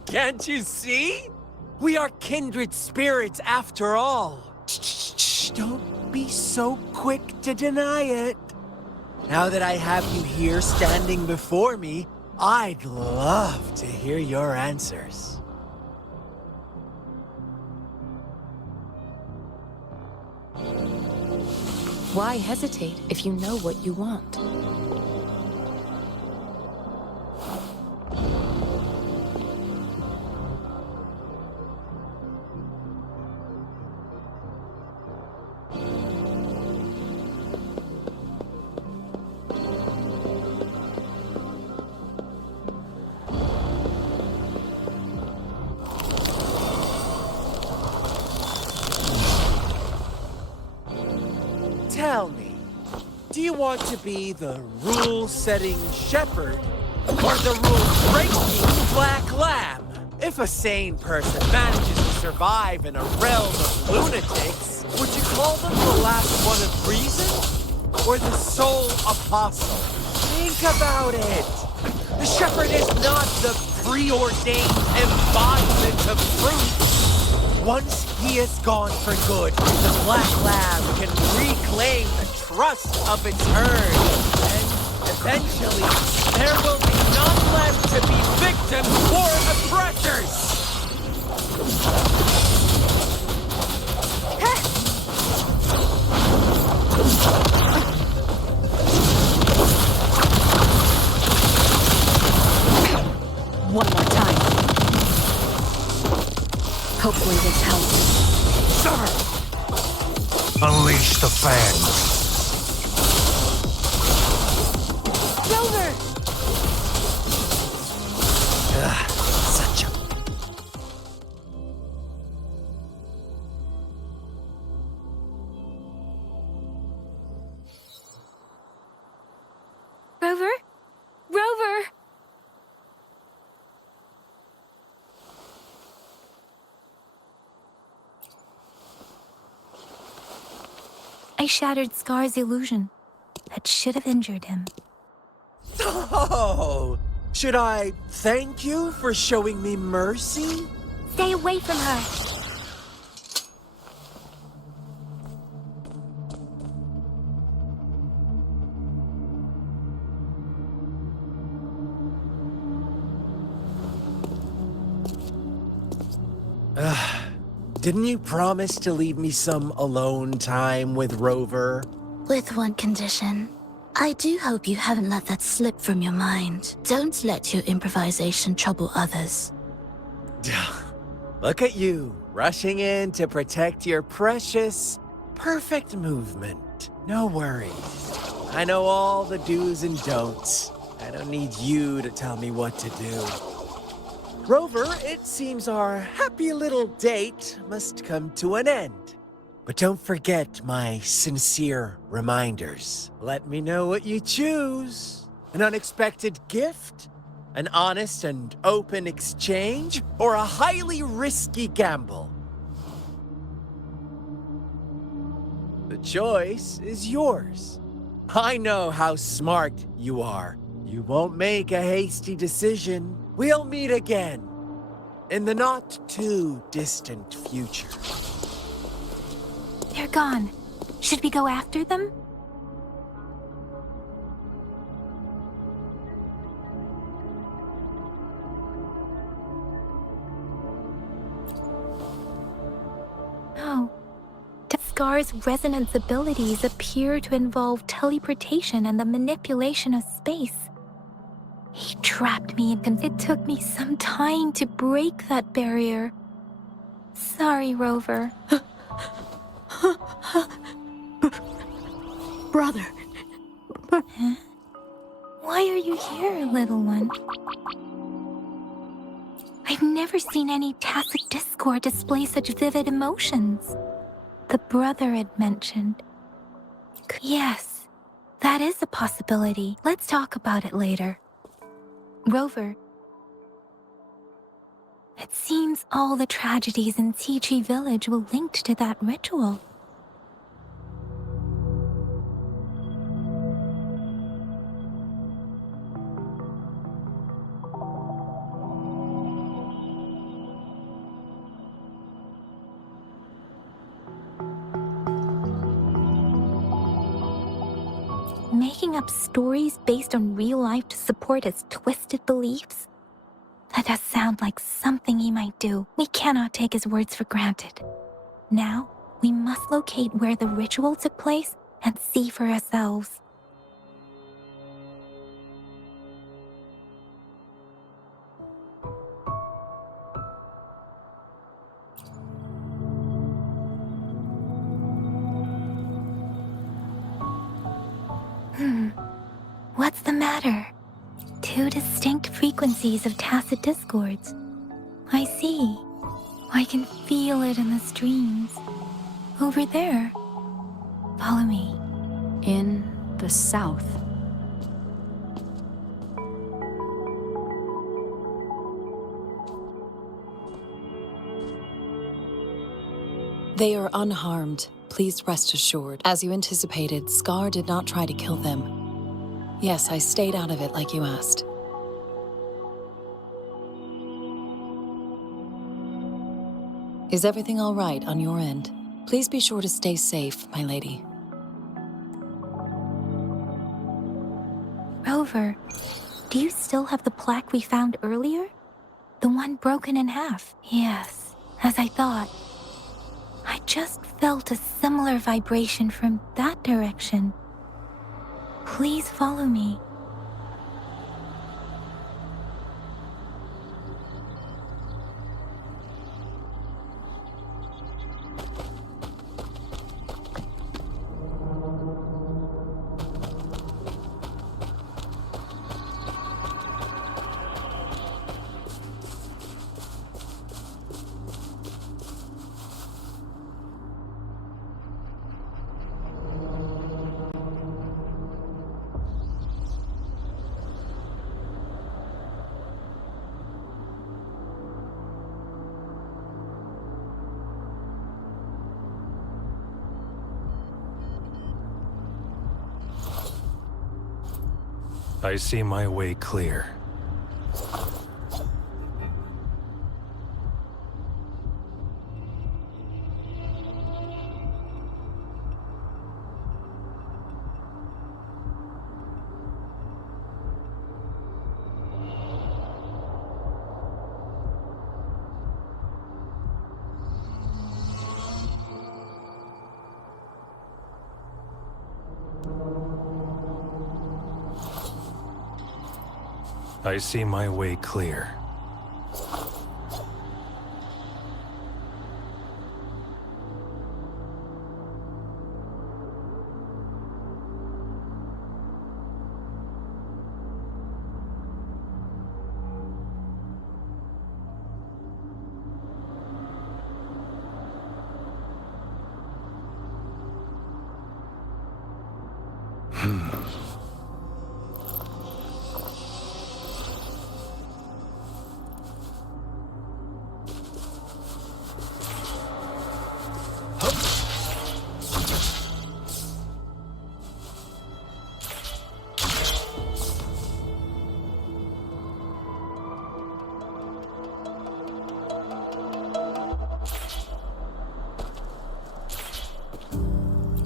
Can't you see? We are kindred spirits after all. Shh, don't be so quick to deny it. Now that I have you here standing before me, I'd love to hear your answers. Why hesitate if you know what you want? Tell me, want to be the rule-setting shepherd or the rule-breaking black lamb? If a sane person manages to survive in a realm of lunatics, would you call them the last one of reason? Or the sole apostle? Think about it. The shepherd is not the preordained embodiment of truth. Once he is gone for good, the black lamb can reclaim the trust of its herd. And eventually, there will be none left to be victims or oppressors. One more time. Hopefully this helps. Unleash the fangs. Rover! Such a... Rover? Rover! I shattered Scar's illusion. That should have injured him. Oh! Should I thank you for showing me mercy? Stay away from her! Didn't you promise to leave me some alone time with Rover? With one condition. I do hope you haven't let that slip from your mind. Don't let your improvisation trouble others. Look at you, rushing in to protect your precious, perfect movement. No worries. I know all the do's and don'ts. I don't need you to tell me what to do. Rover, it seems our happy little date must come to an end. But don't forget my sincere reminders. Let me know what you choose. An unexpected gift? An honest and open exchange? Or a highly risky gamble? The choice is yours. I know how smart you are. You won't make a hasty decision. We'll meet again in the not-too-distant future. They're gone. Should we go after them? No. Scar's resonance abilities appear to involve teleportation and the manipulation of space. He trapped me and it took me some time to break that barrier. Sorry, Rover. Brother. Huh? Why are you here, little one? I've never seen any tacit discord display such vivid emotions. The brother had mentioned. Yes, that is a possibility. Let's talk about it later. Rover, it seems all the tragedies in Tea Tree Village were linked to that ritual. Making up stories based on real life to support his twisted beliefs? That does sound like something he might do. We cannot take his words for granted. Now, we must locate where the ritual took place and see for ourselves. What's the matter? Two distinct frequencies of tacit discords. I see. I can feel it in the streams. Over there. Follow me. In the south. They are unharmed. Please rest assured. As you anticipated, Scar did not try to kill them. Yes, I stayed out of it like you asked. Is everything all right on your end? Please be sure to stay safe, my lady. Rover, do you still have the plaque we found earlier? The one broken in half? Yes, as I thought. I just felt a similar vibration from that direction. Please follow me. I see my way clear. I see my way clear.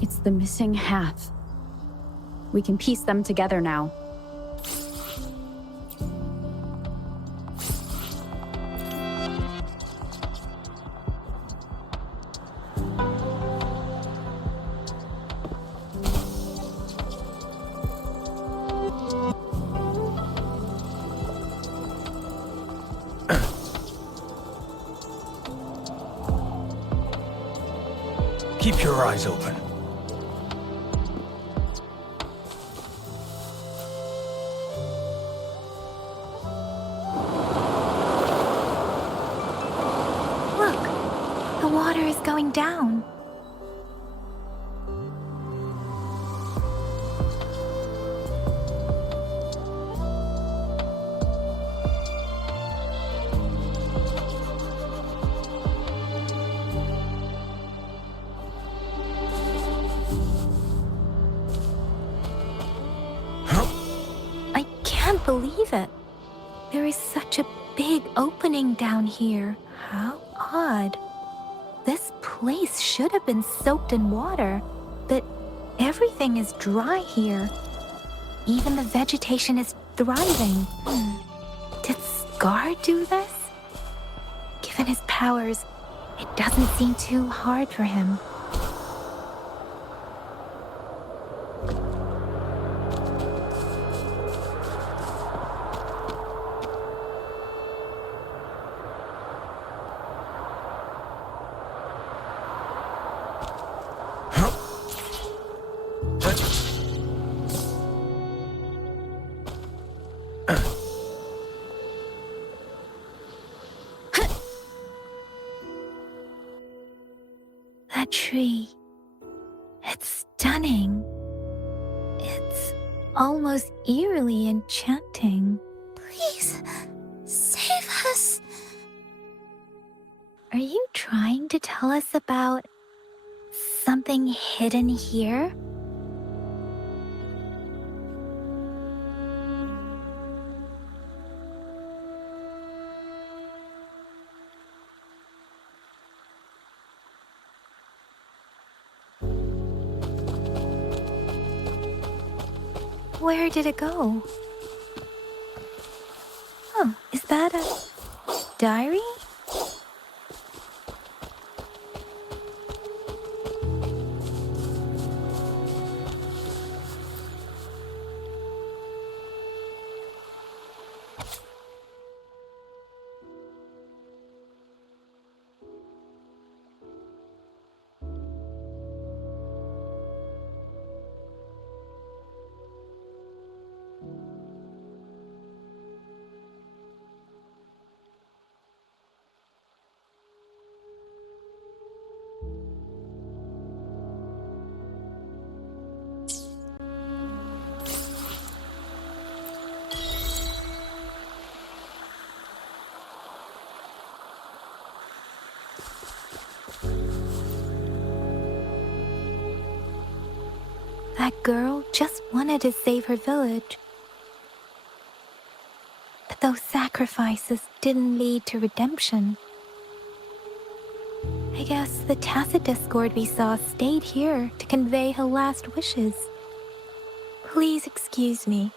It's the missing half. We can piece them together now. Keep your eyes open. Look, the water is going down. I can't believe it. There is such a big opening down here. How odd. This place should have been soaked in water, but everything is dry here. Even the vegetation is thriving. Did Scar do this? Given his powers, it doesn't seem too hard for him. That tree. It's stunning. It's almost eerily enchanting. Please, save us. Are you trying to tell us about something hidden here? Where did it go? Oh, is that a diary? That girl just wanted to save her village. But those sacrifices didn't lead to redemption. I guess the tacit discord we saw stayed here to convey her last wishes. Please excuse me.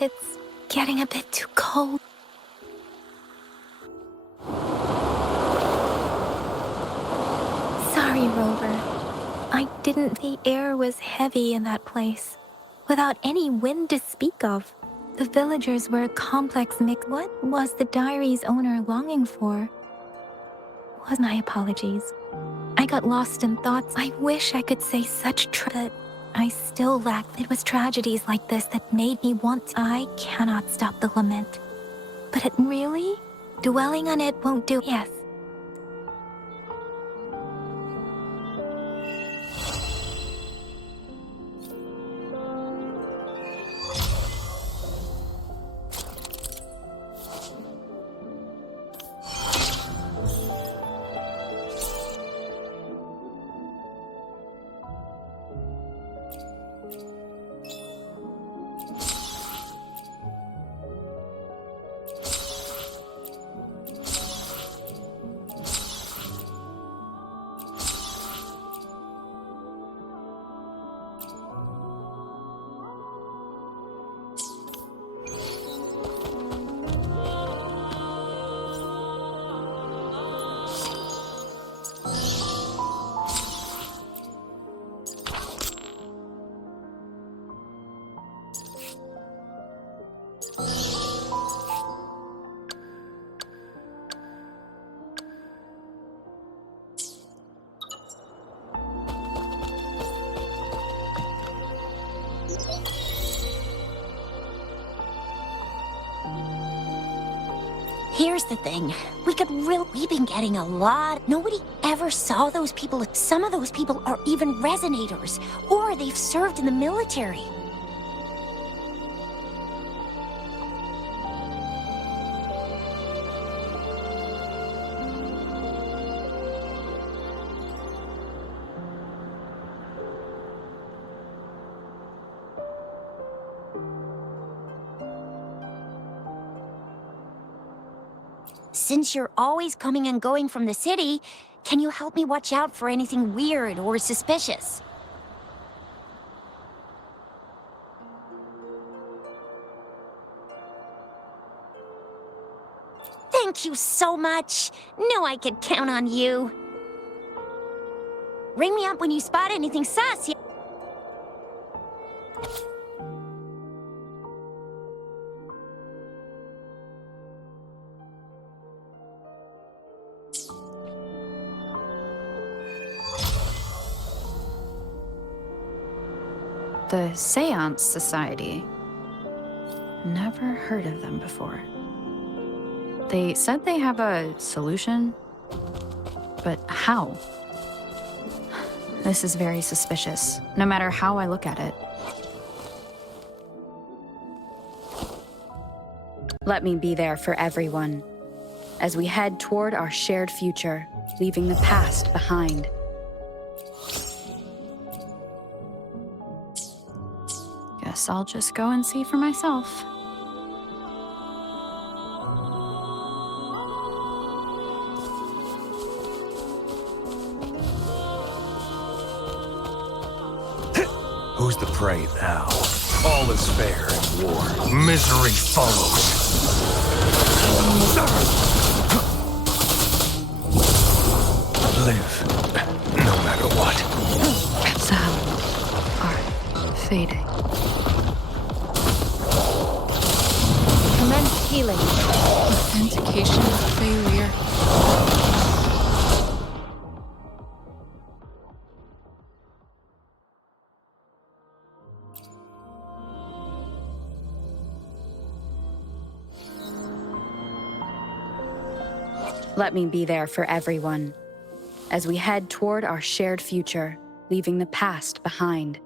It's getting a bit too cold. Sorry, Rover. I didn't. The air was heavy in that place, without any wind to speak of. The villagers were a complex mix. What was the diary's owner longing for? Was my apologies. I got lost in thoughts. I wish I could say such that I still lack. It was tragedies like this that made me want. I cannot stop the lament. But it really? Dwelling on it won't do. Yes. Here's the thing. We've been getting a lot. Nobody ever saw those people. Some of those people are even resonators, or they've served in the military. Since you're always coming and going from the city, can you help me watch out for anything weird or suspicious? Thank you so much. Knew I could count on you. Ring me up when you spot anything sus. The Seance Society. Never heard of them before. They said they have a solution, but how? This is very suspicious, no matter how I look at it. Let me be there for everyone as we head toward our shared future, leaving the past behind. Guess I'll just go and see for myself. Who's the prey now? All is fair in war. Misery follows. Live, no matter what. Sound are fading. Commence healing. Authentication failure. Let me be there for everyone as we head toward our shared future, leaving the past behind.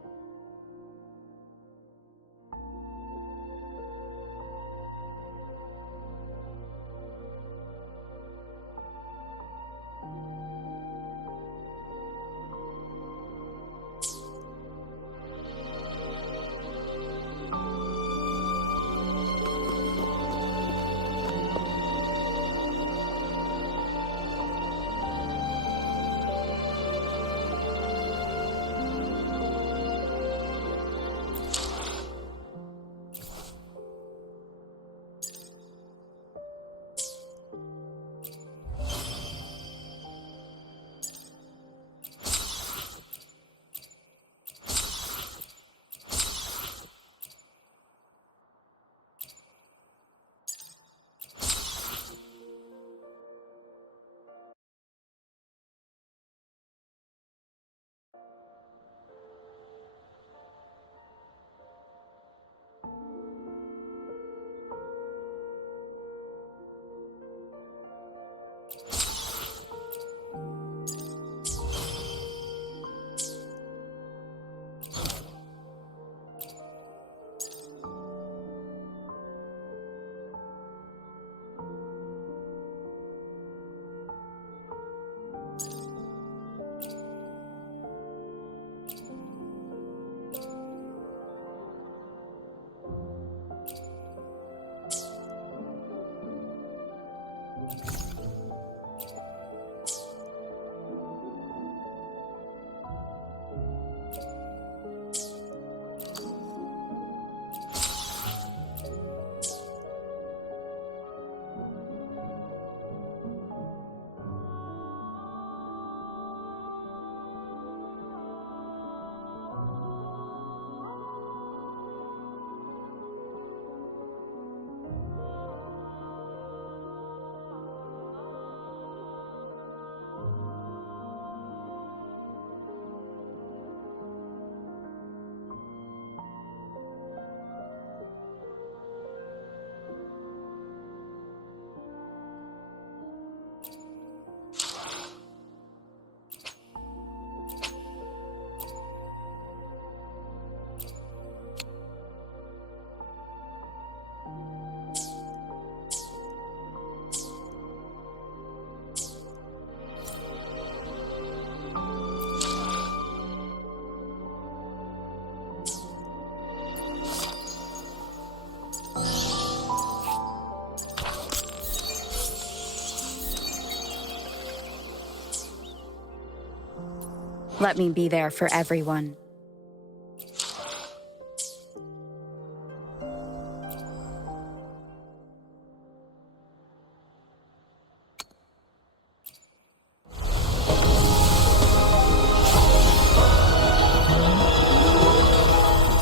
Let me be there for everyone.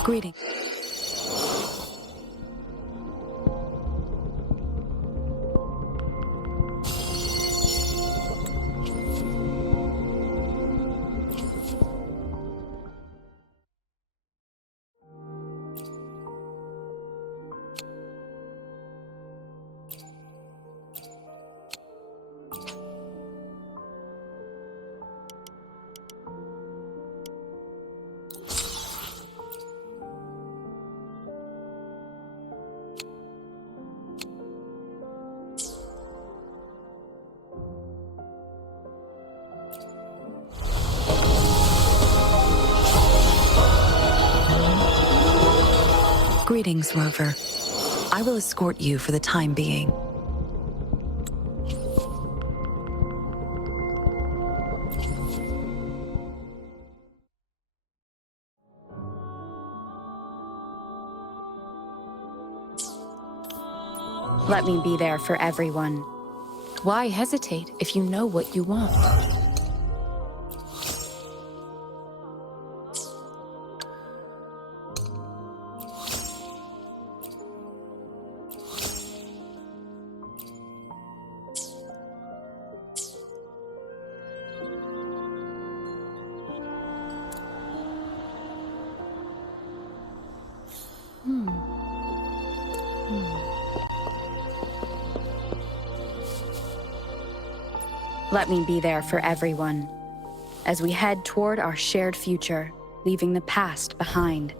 Greeting. Greetings, Rover. I will escort you for the time being. Let me be there for everyone. Why hesitate if you know what you want? Let me be there for everyone as we head toward our shared future, leaving the past behind.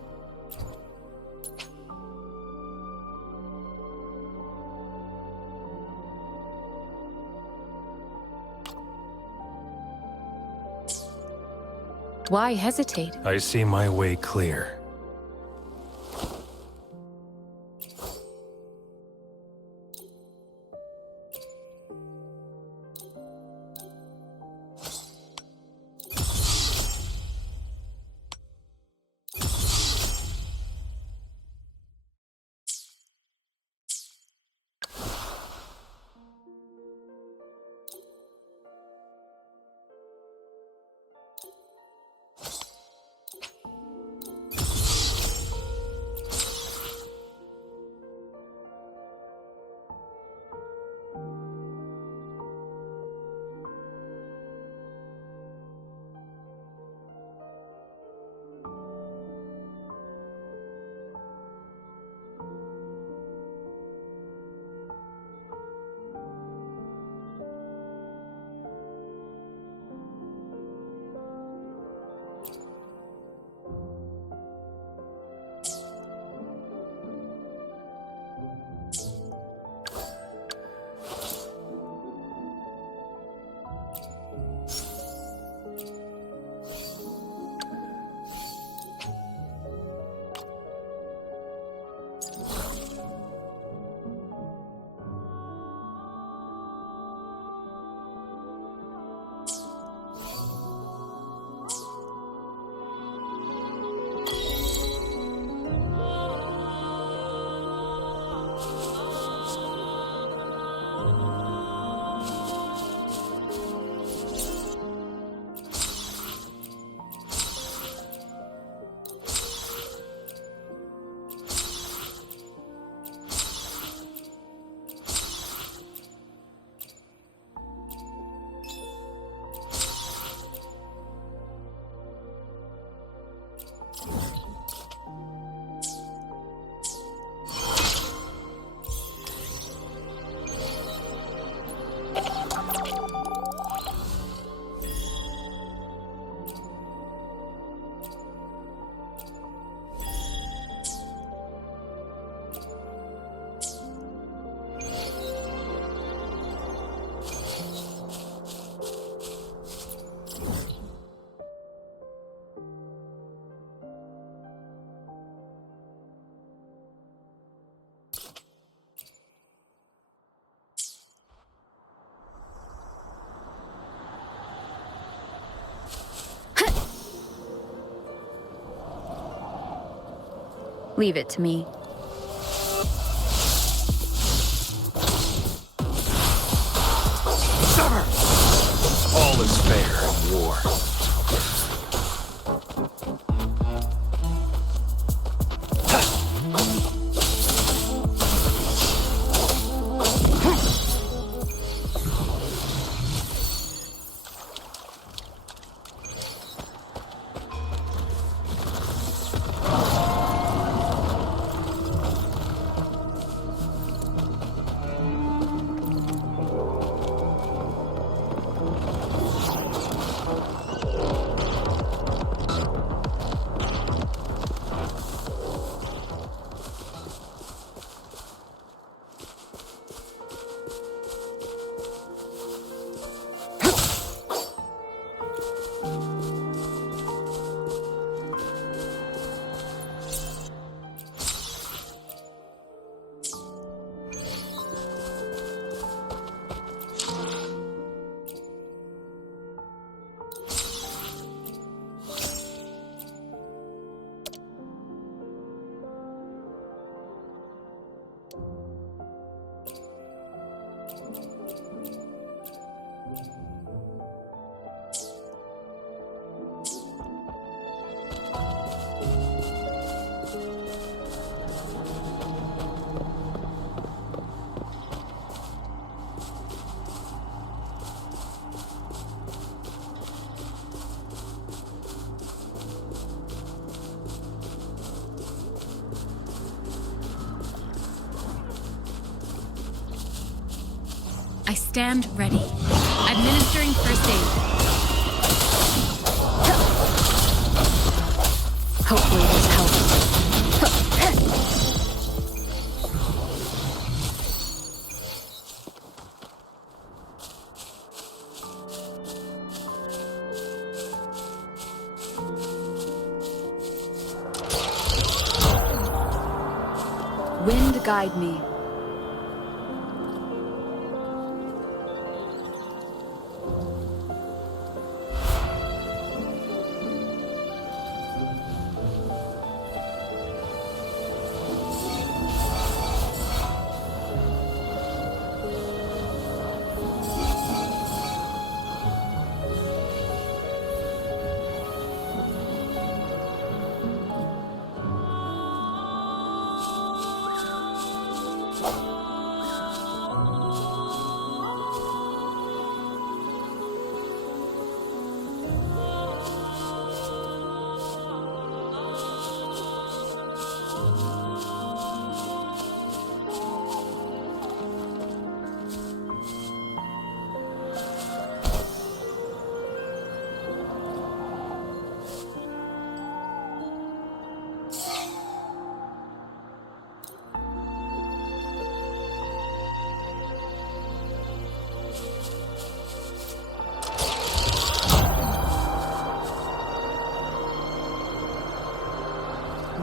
Why hesitate? I see my way clear. Leave it to me. Summer! All is fair in war. I stand ready. Administering first aid. Hopefully this helps. Wind guide me.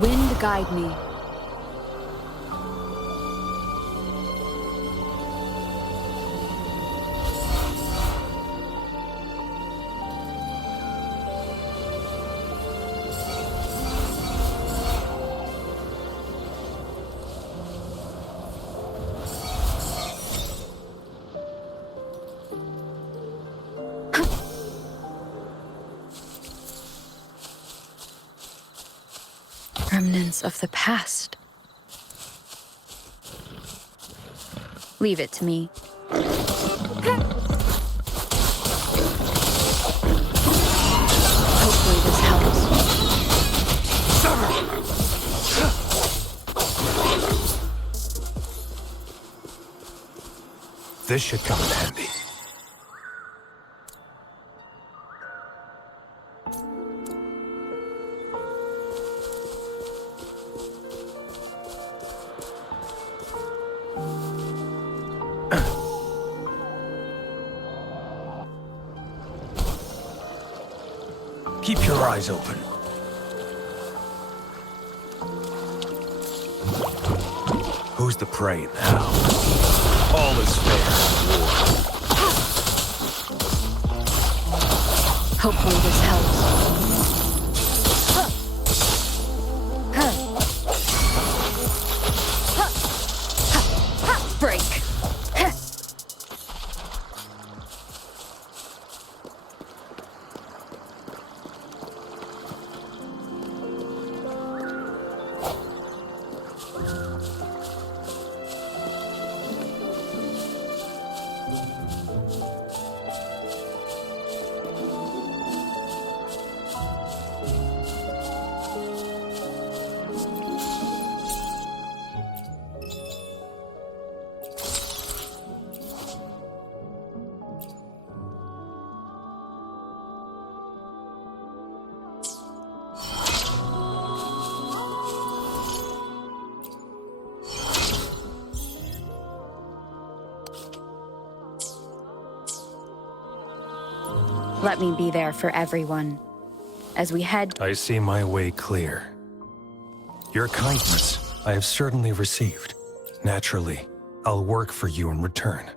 Wind guide me. Remnants of the past. Leave it to me. Hopefully this helps. This should come in handy. Keep your eyes open. Who's the prey now? All is fair in war. Hopefully this helps. Break. Let me be there for everyone. As we head... I see my way clear. Your kindness I have certainly received. Naturally, I'll work for you in return.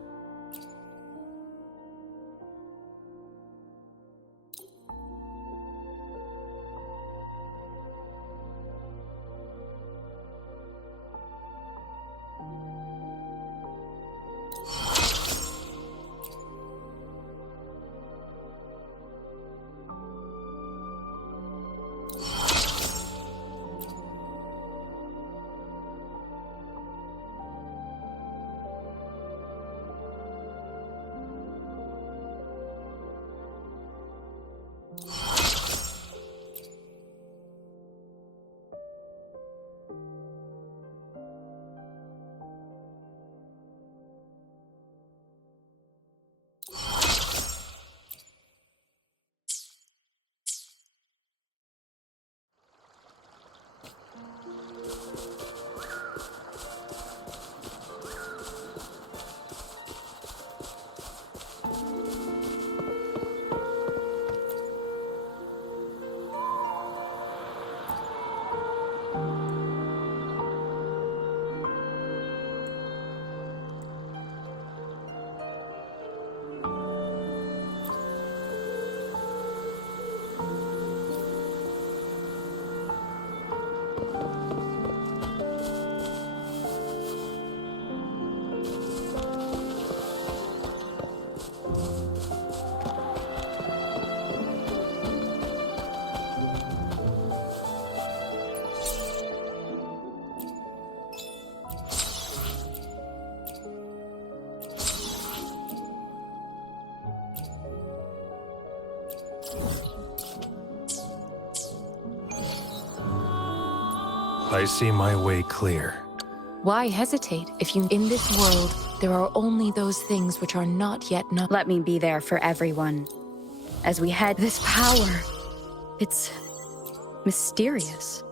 I see my way clear. Why hesitate if you... In this world, there are only those things which are not yet known. Let me be there for everyone. As we head this power, it's mysterious.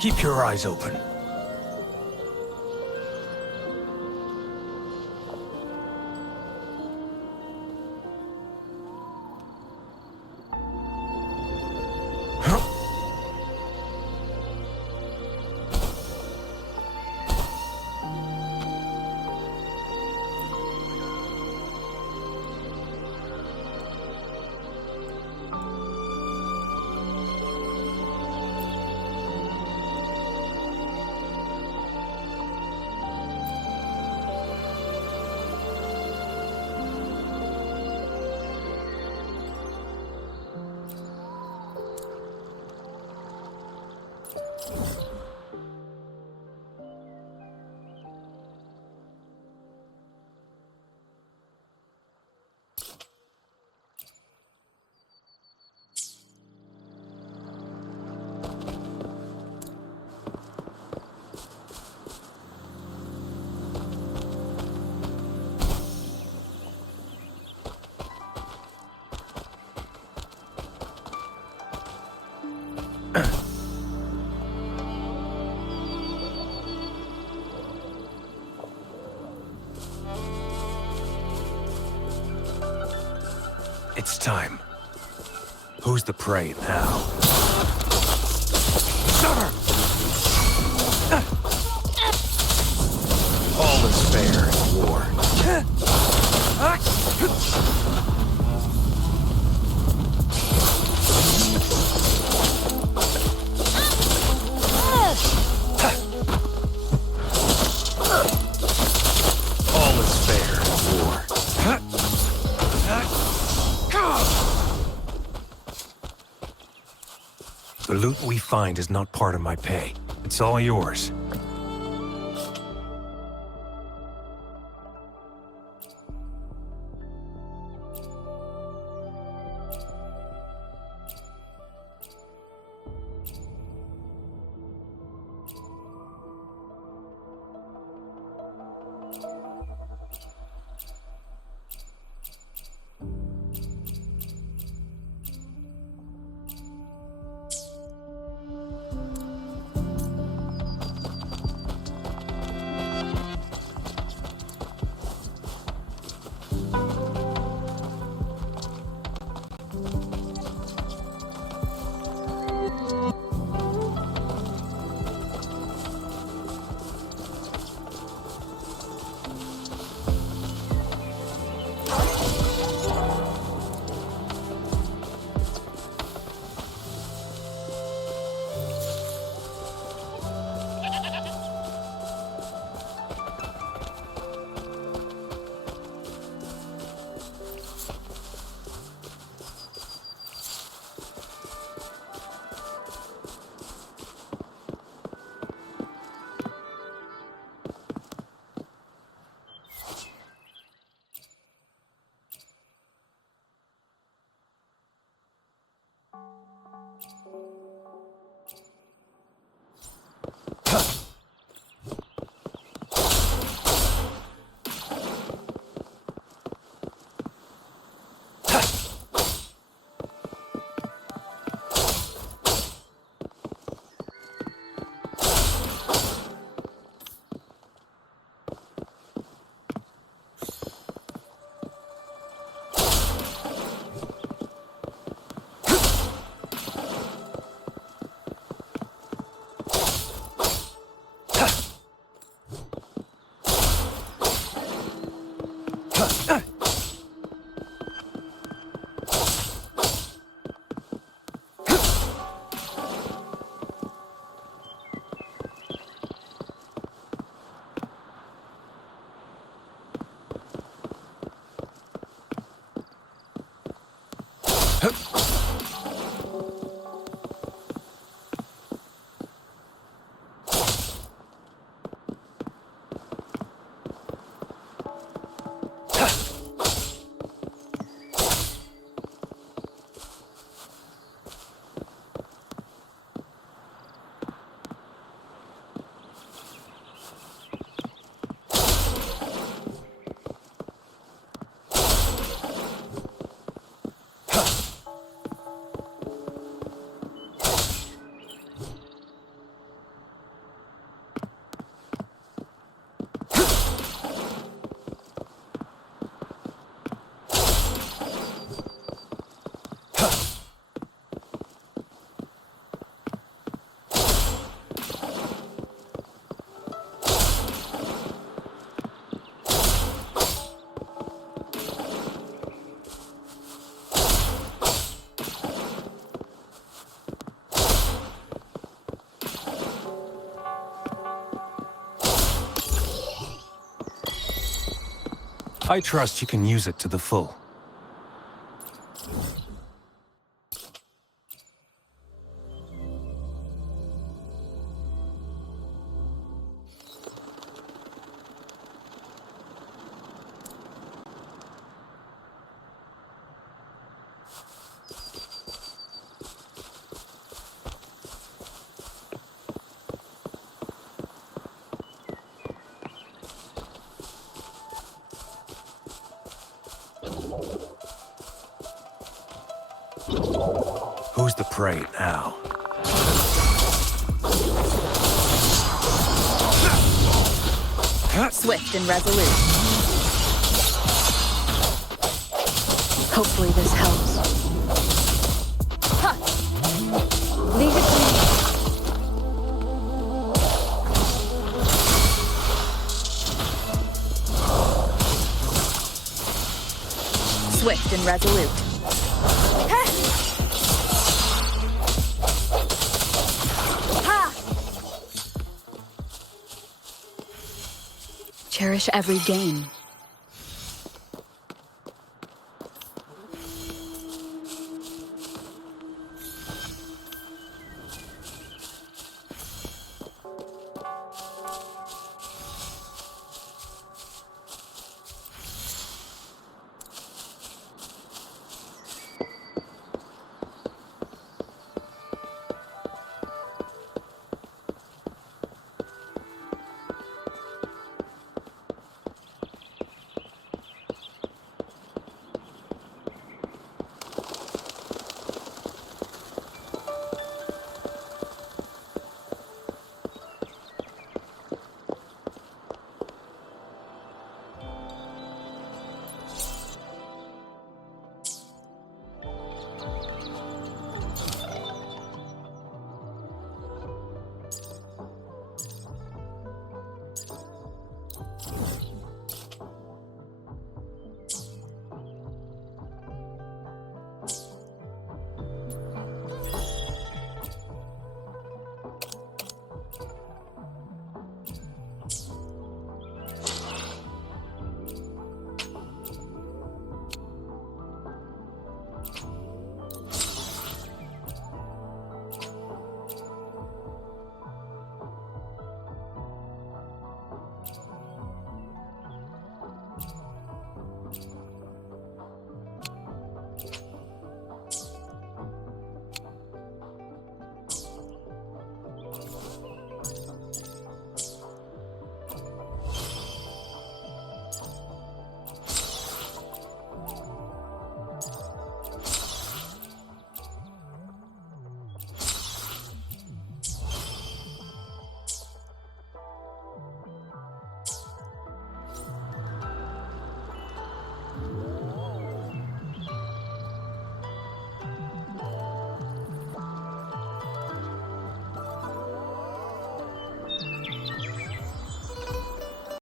Keep your eyes open. It's time. Who's the prey now? All is fair in war. All is fair in war. The loot we find is not part of my pay. It's all yours. I trust you can use it to the full. Who's the prey now? Swift and resolute. Hopefully this helps. Leave it to me. Swift and resolute. Cherish every gain.